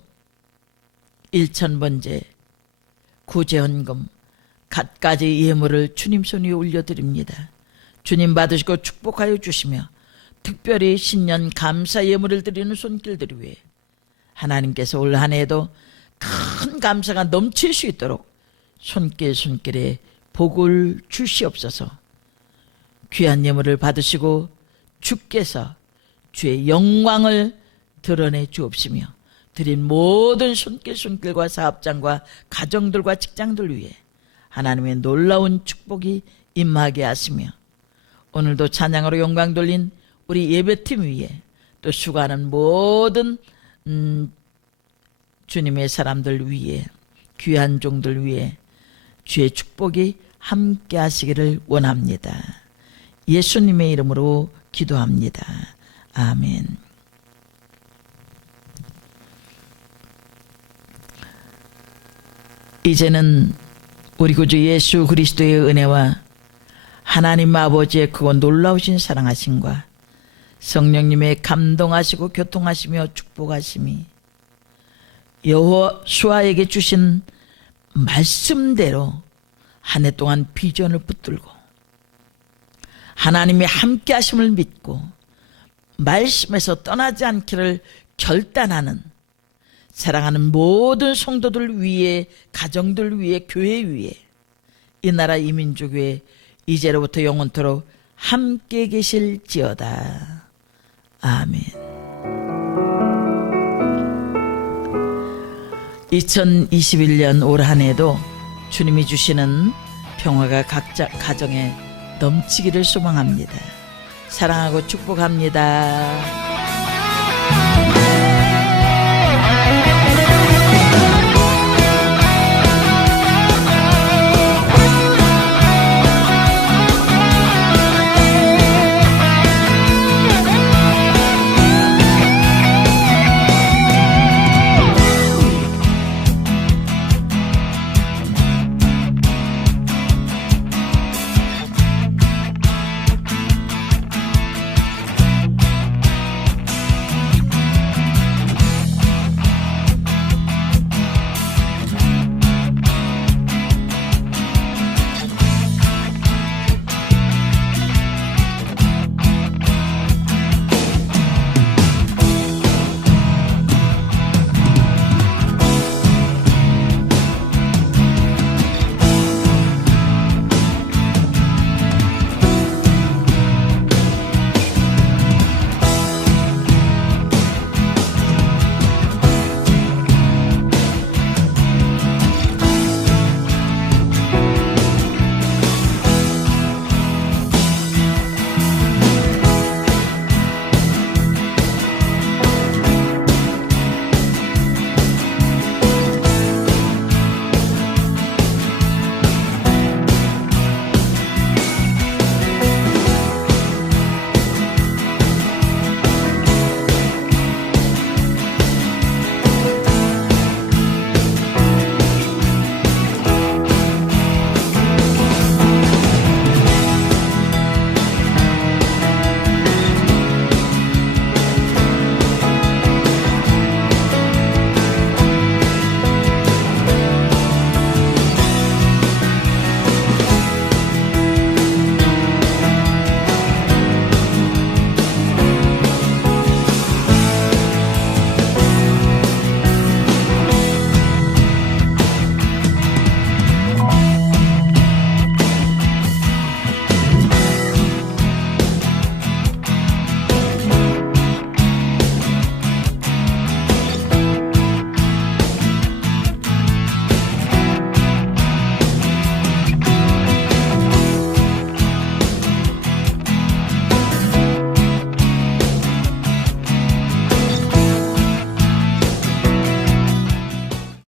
1,000번제 구제헌금 갖가지 예물을 주님 손 위에 올려드립니다. 주님 받으시고 축복하여 주시며 특별히 신년 감사 예물을 드리는 손길들 위해 하나님께서 올 한 해에도 큰 감사가 넘칠 수 있도록 손길에 복을 주시옵소서. 귀한 예물을 받으시고 주께서 주의 영광을 드러내 주옵시며 드린 모든 손길과 사업장과 가정들과 직장들 위해 하나님의 놀라운 축복이 임하게 하시며 오늘도 찬양으로 영광 돌린 우리 예배팀 위에 또 수고하는 모든 주님의 사람들 위에 귀한 종들 위에 주의 축복이 함께 하시기를 원합니다. 예수님의 이름으로 기도합니다. 아멘. 이제는 우리 구주 예수 그리스도의 은혜와 하나님 아버지의 크고 놀라우신 사랑하심과 성령님의 감동하시고 교통하시며 축복하심이 여호수아에게 주신 말씀대로 한 해 동안 비전을 붙들고 하나님의 함께 하심을 믿고 말씀에서 떠나지 않기를 결단하는 사랑하는 모든 성도들 위해 가정들 위해 교회 위해 이 나라 이 민족 위에 이제로부터 영원토록 함께 계실지어다. 아멘. 2021년 올 한 해도 주님이 주시는 평화가 각자 가정에 넘치기를 소망합니다. 사랑하고 축복합니다.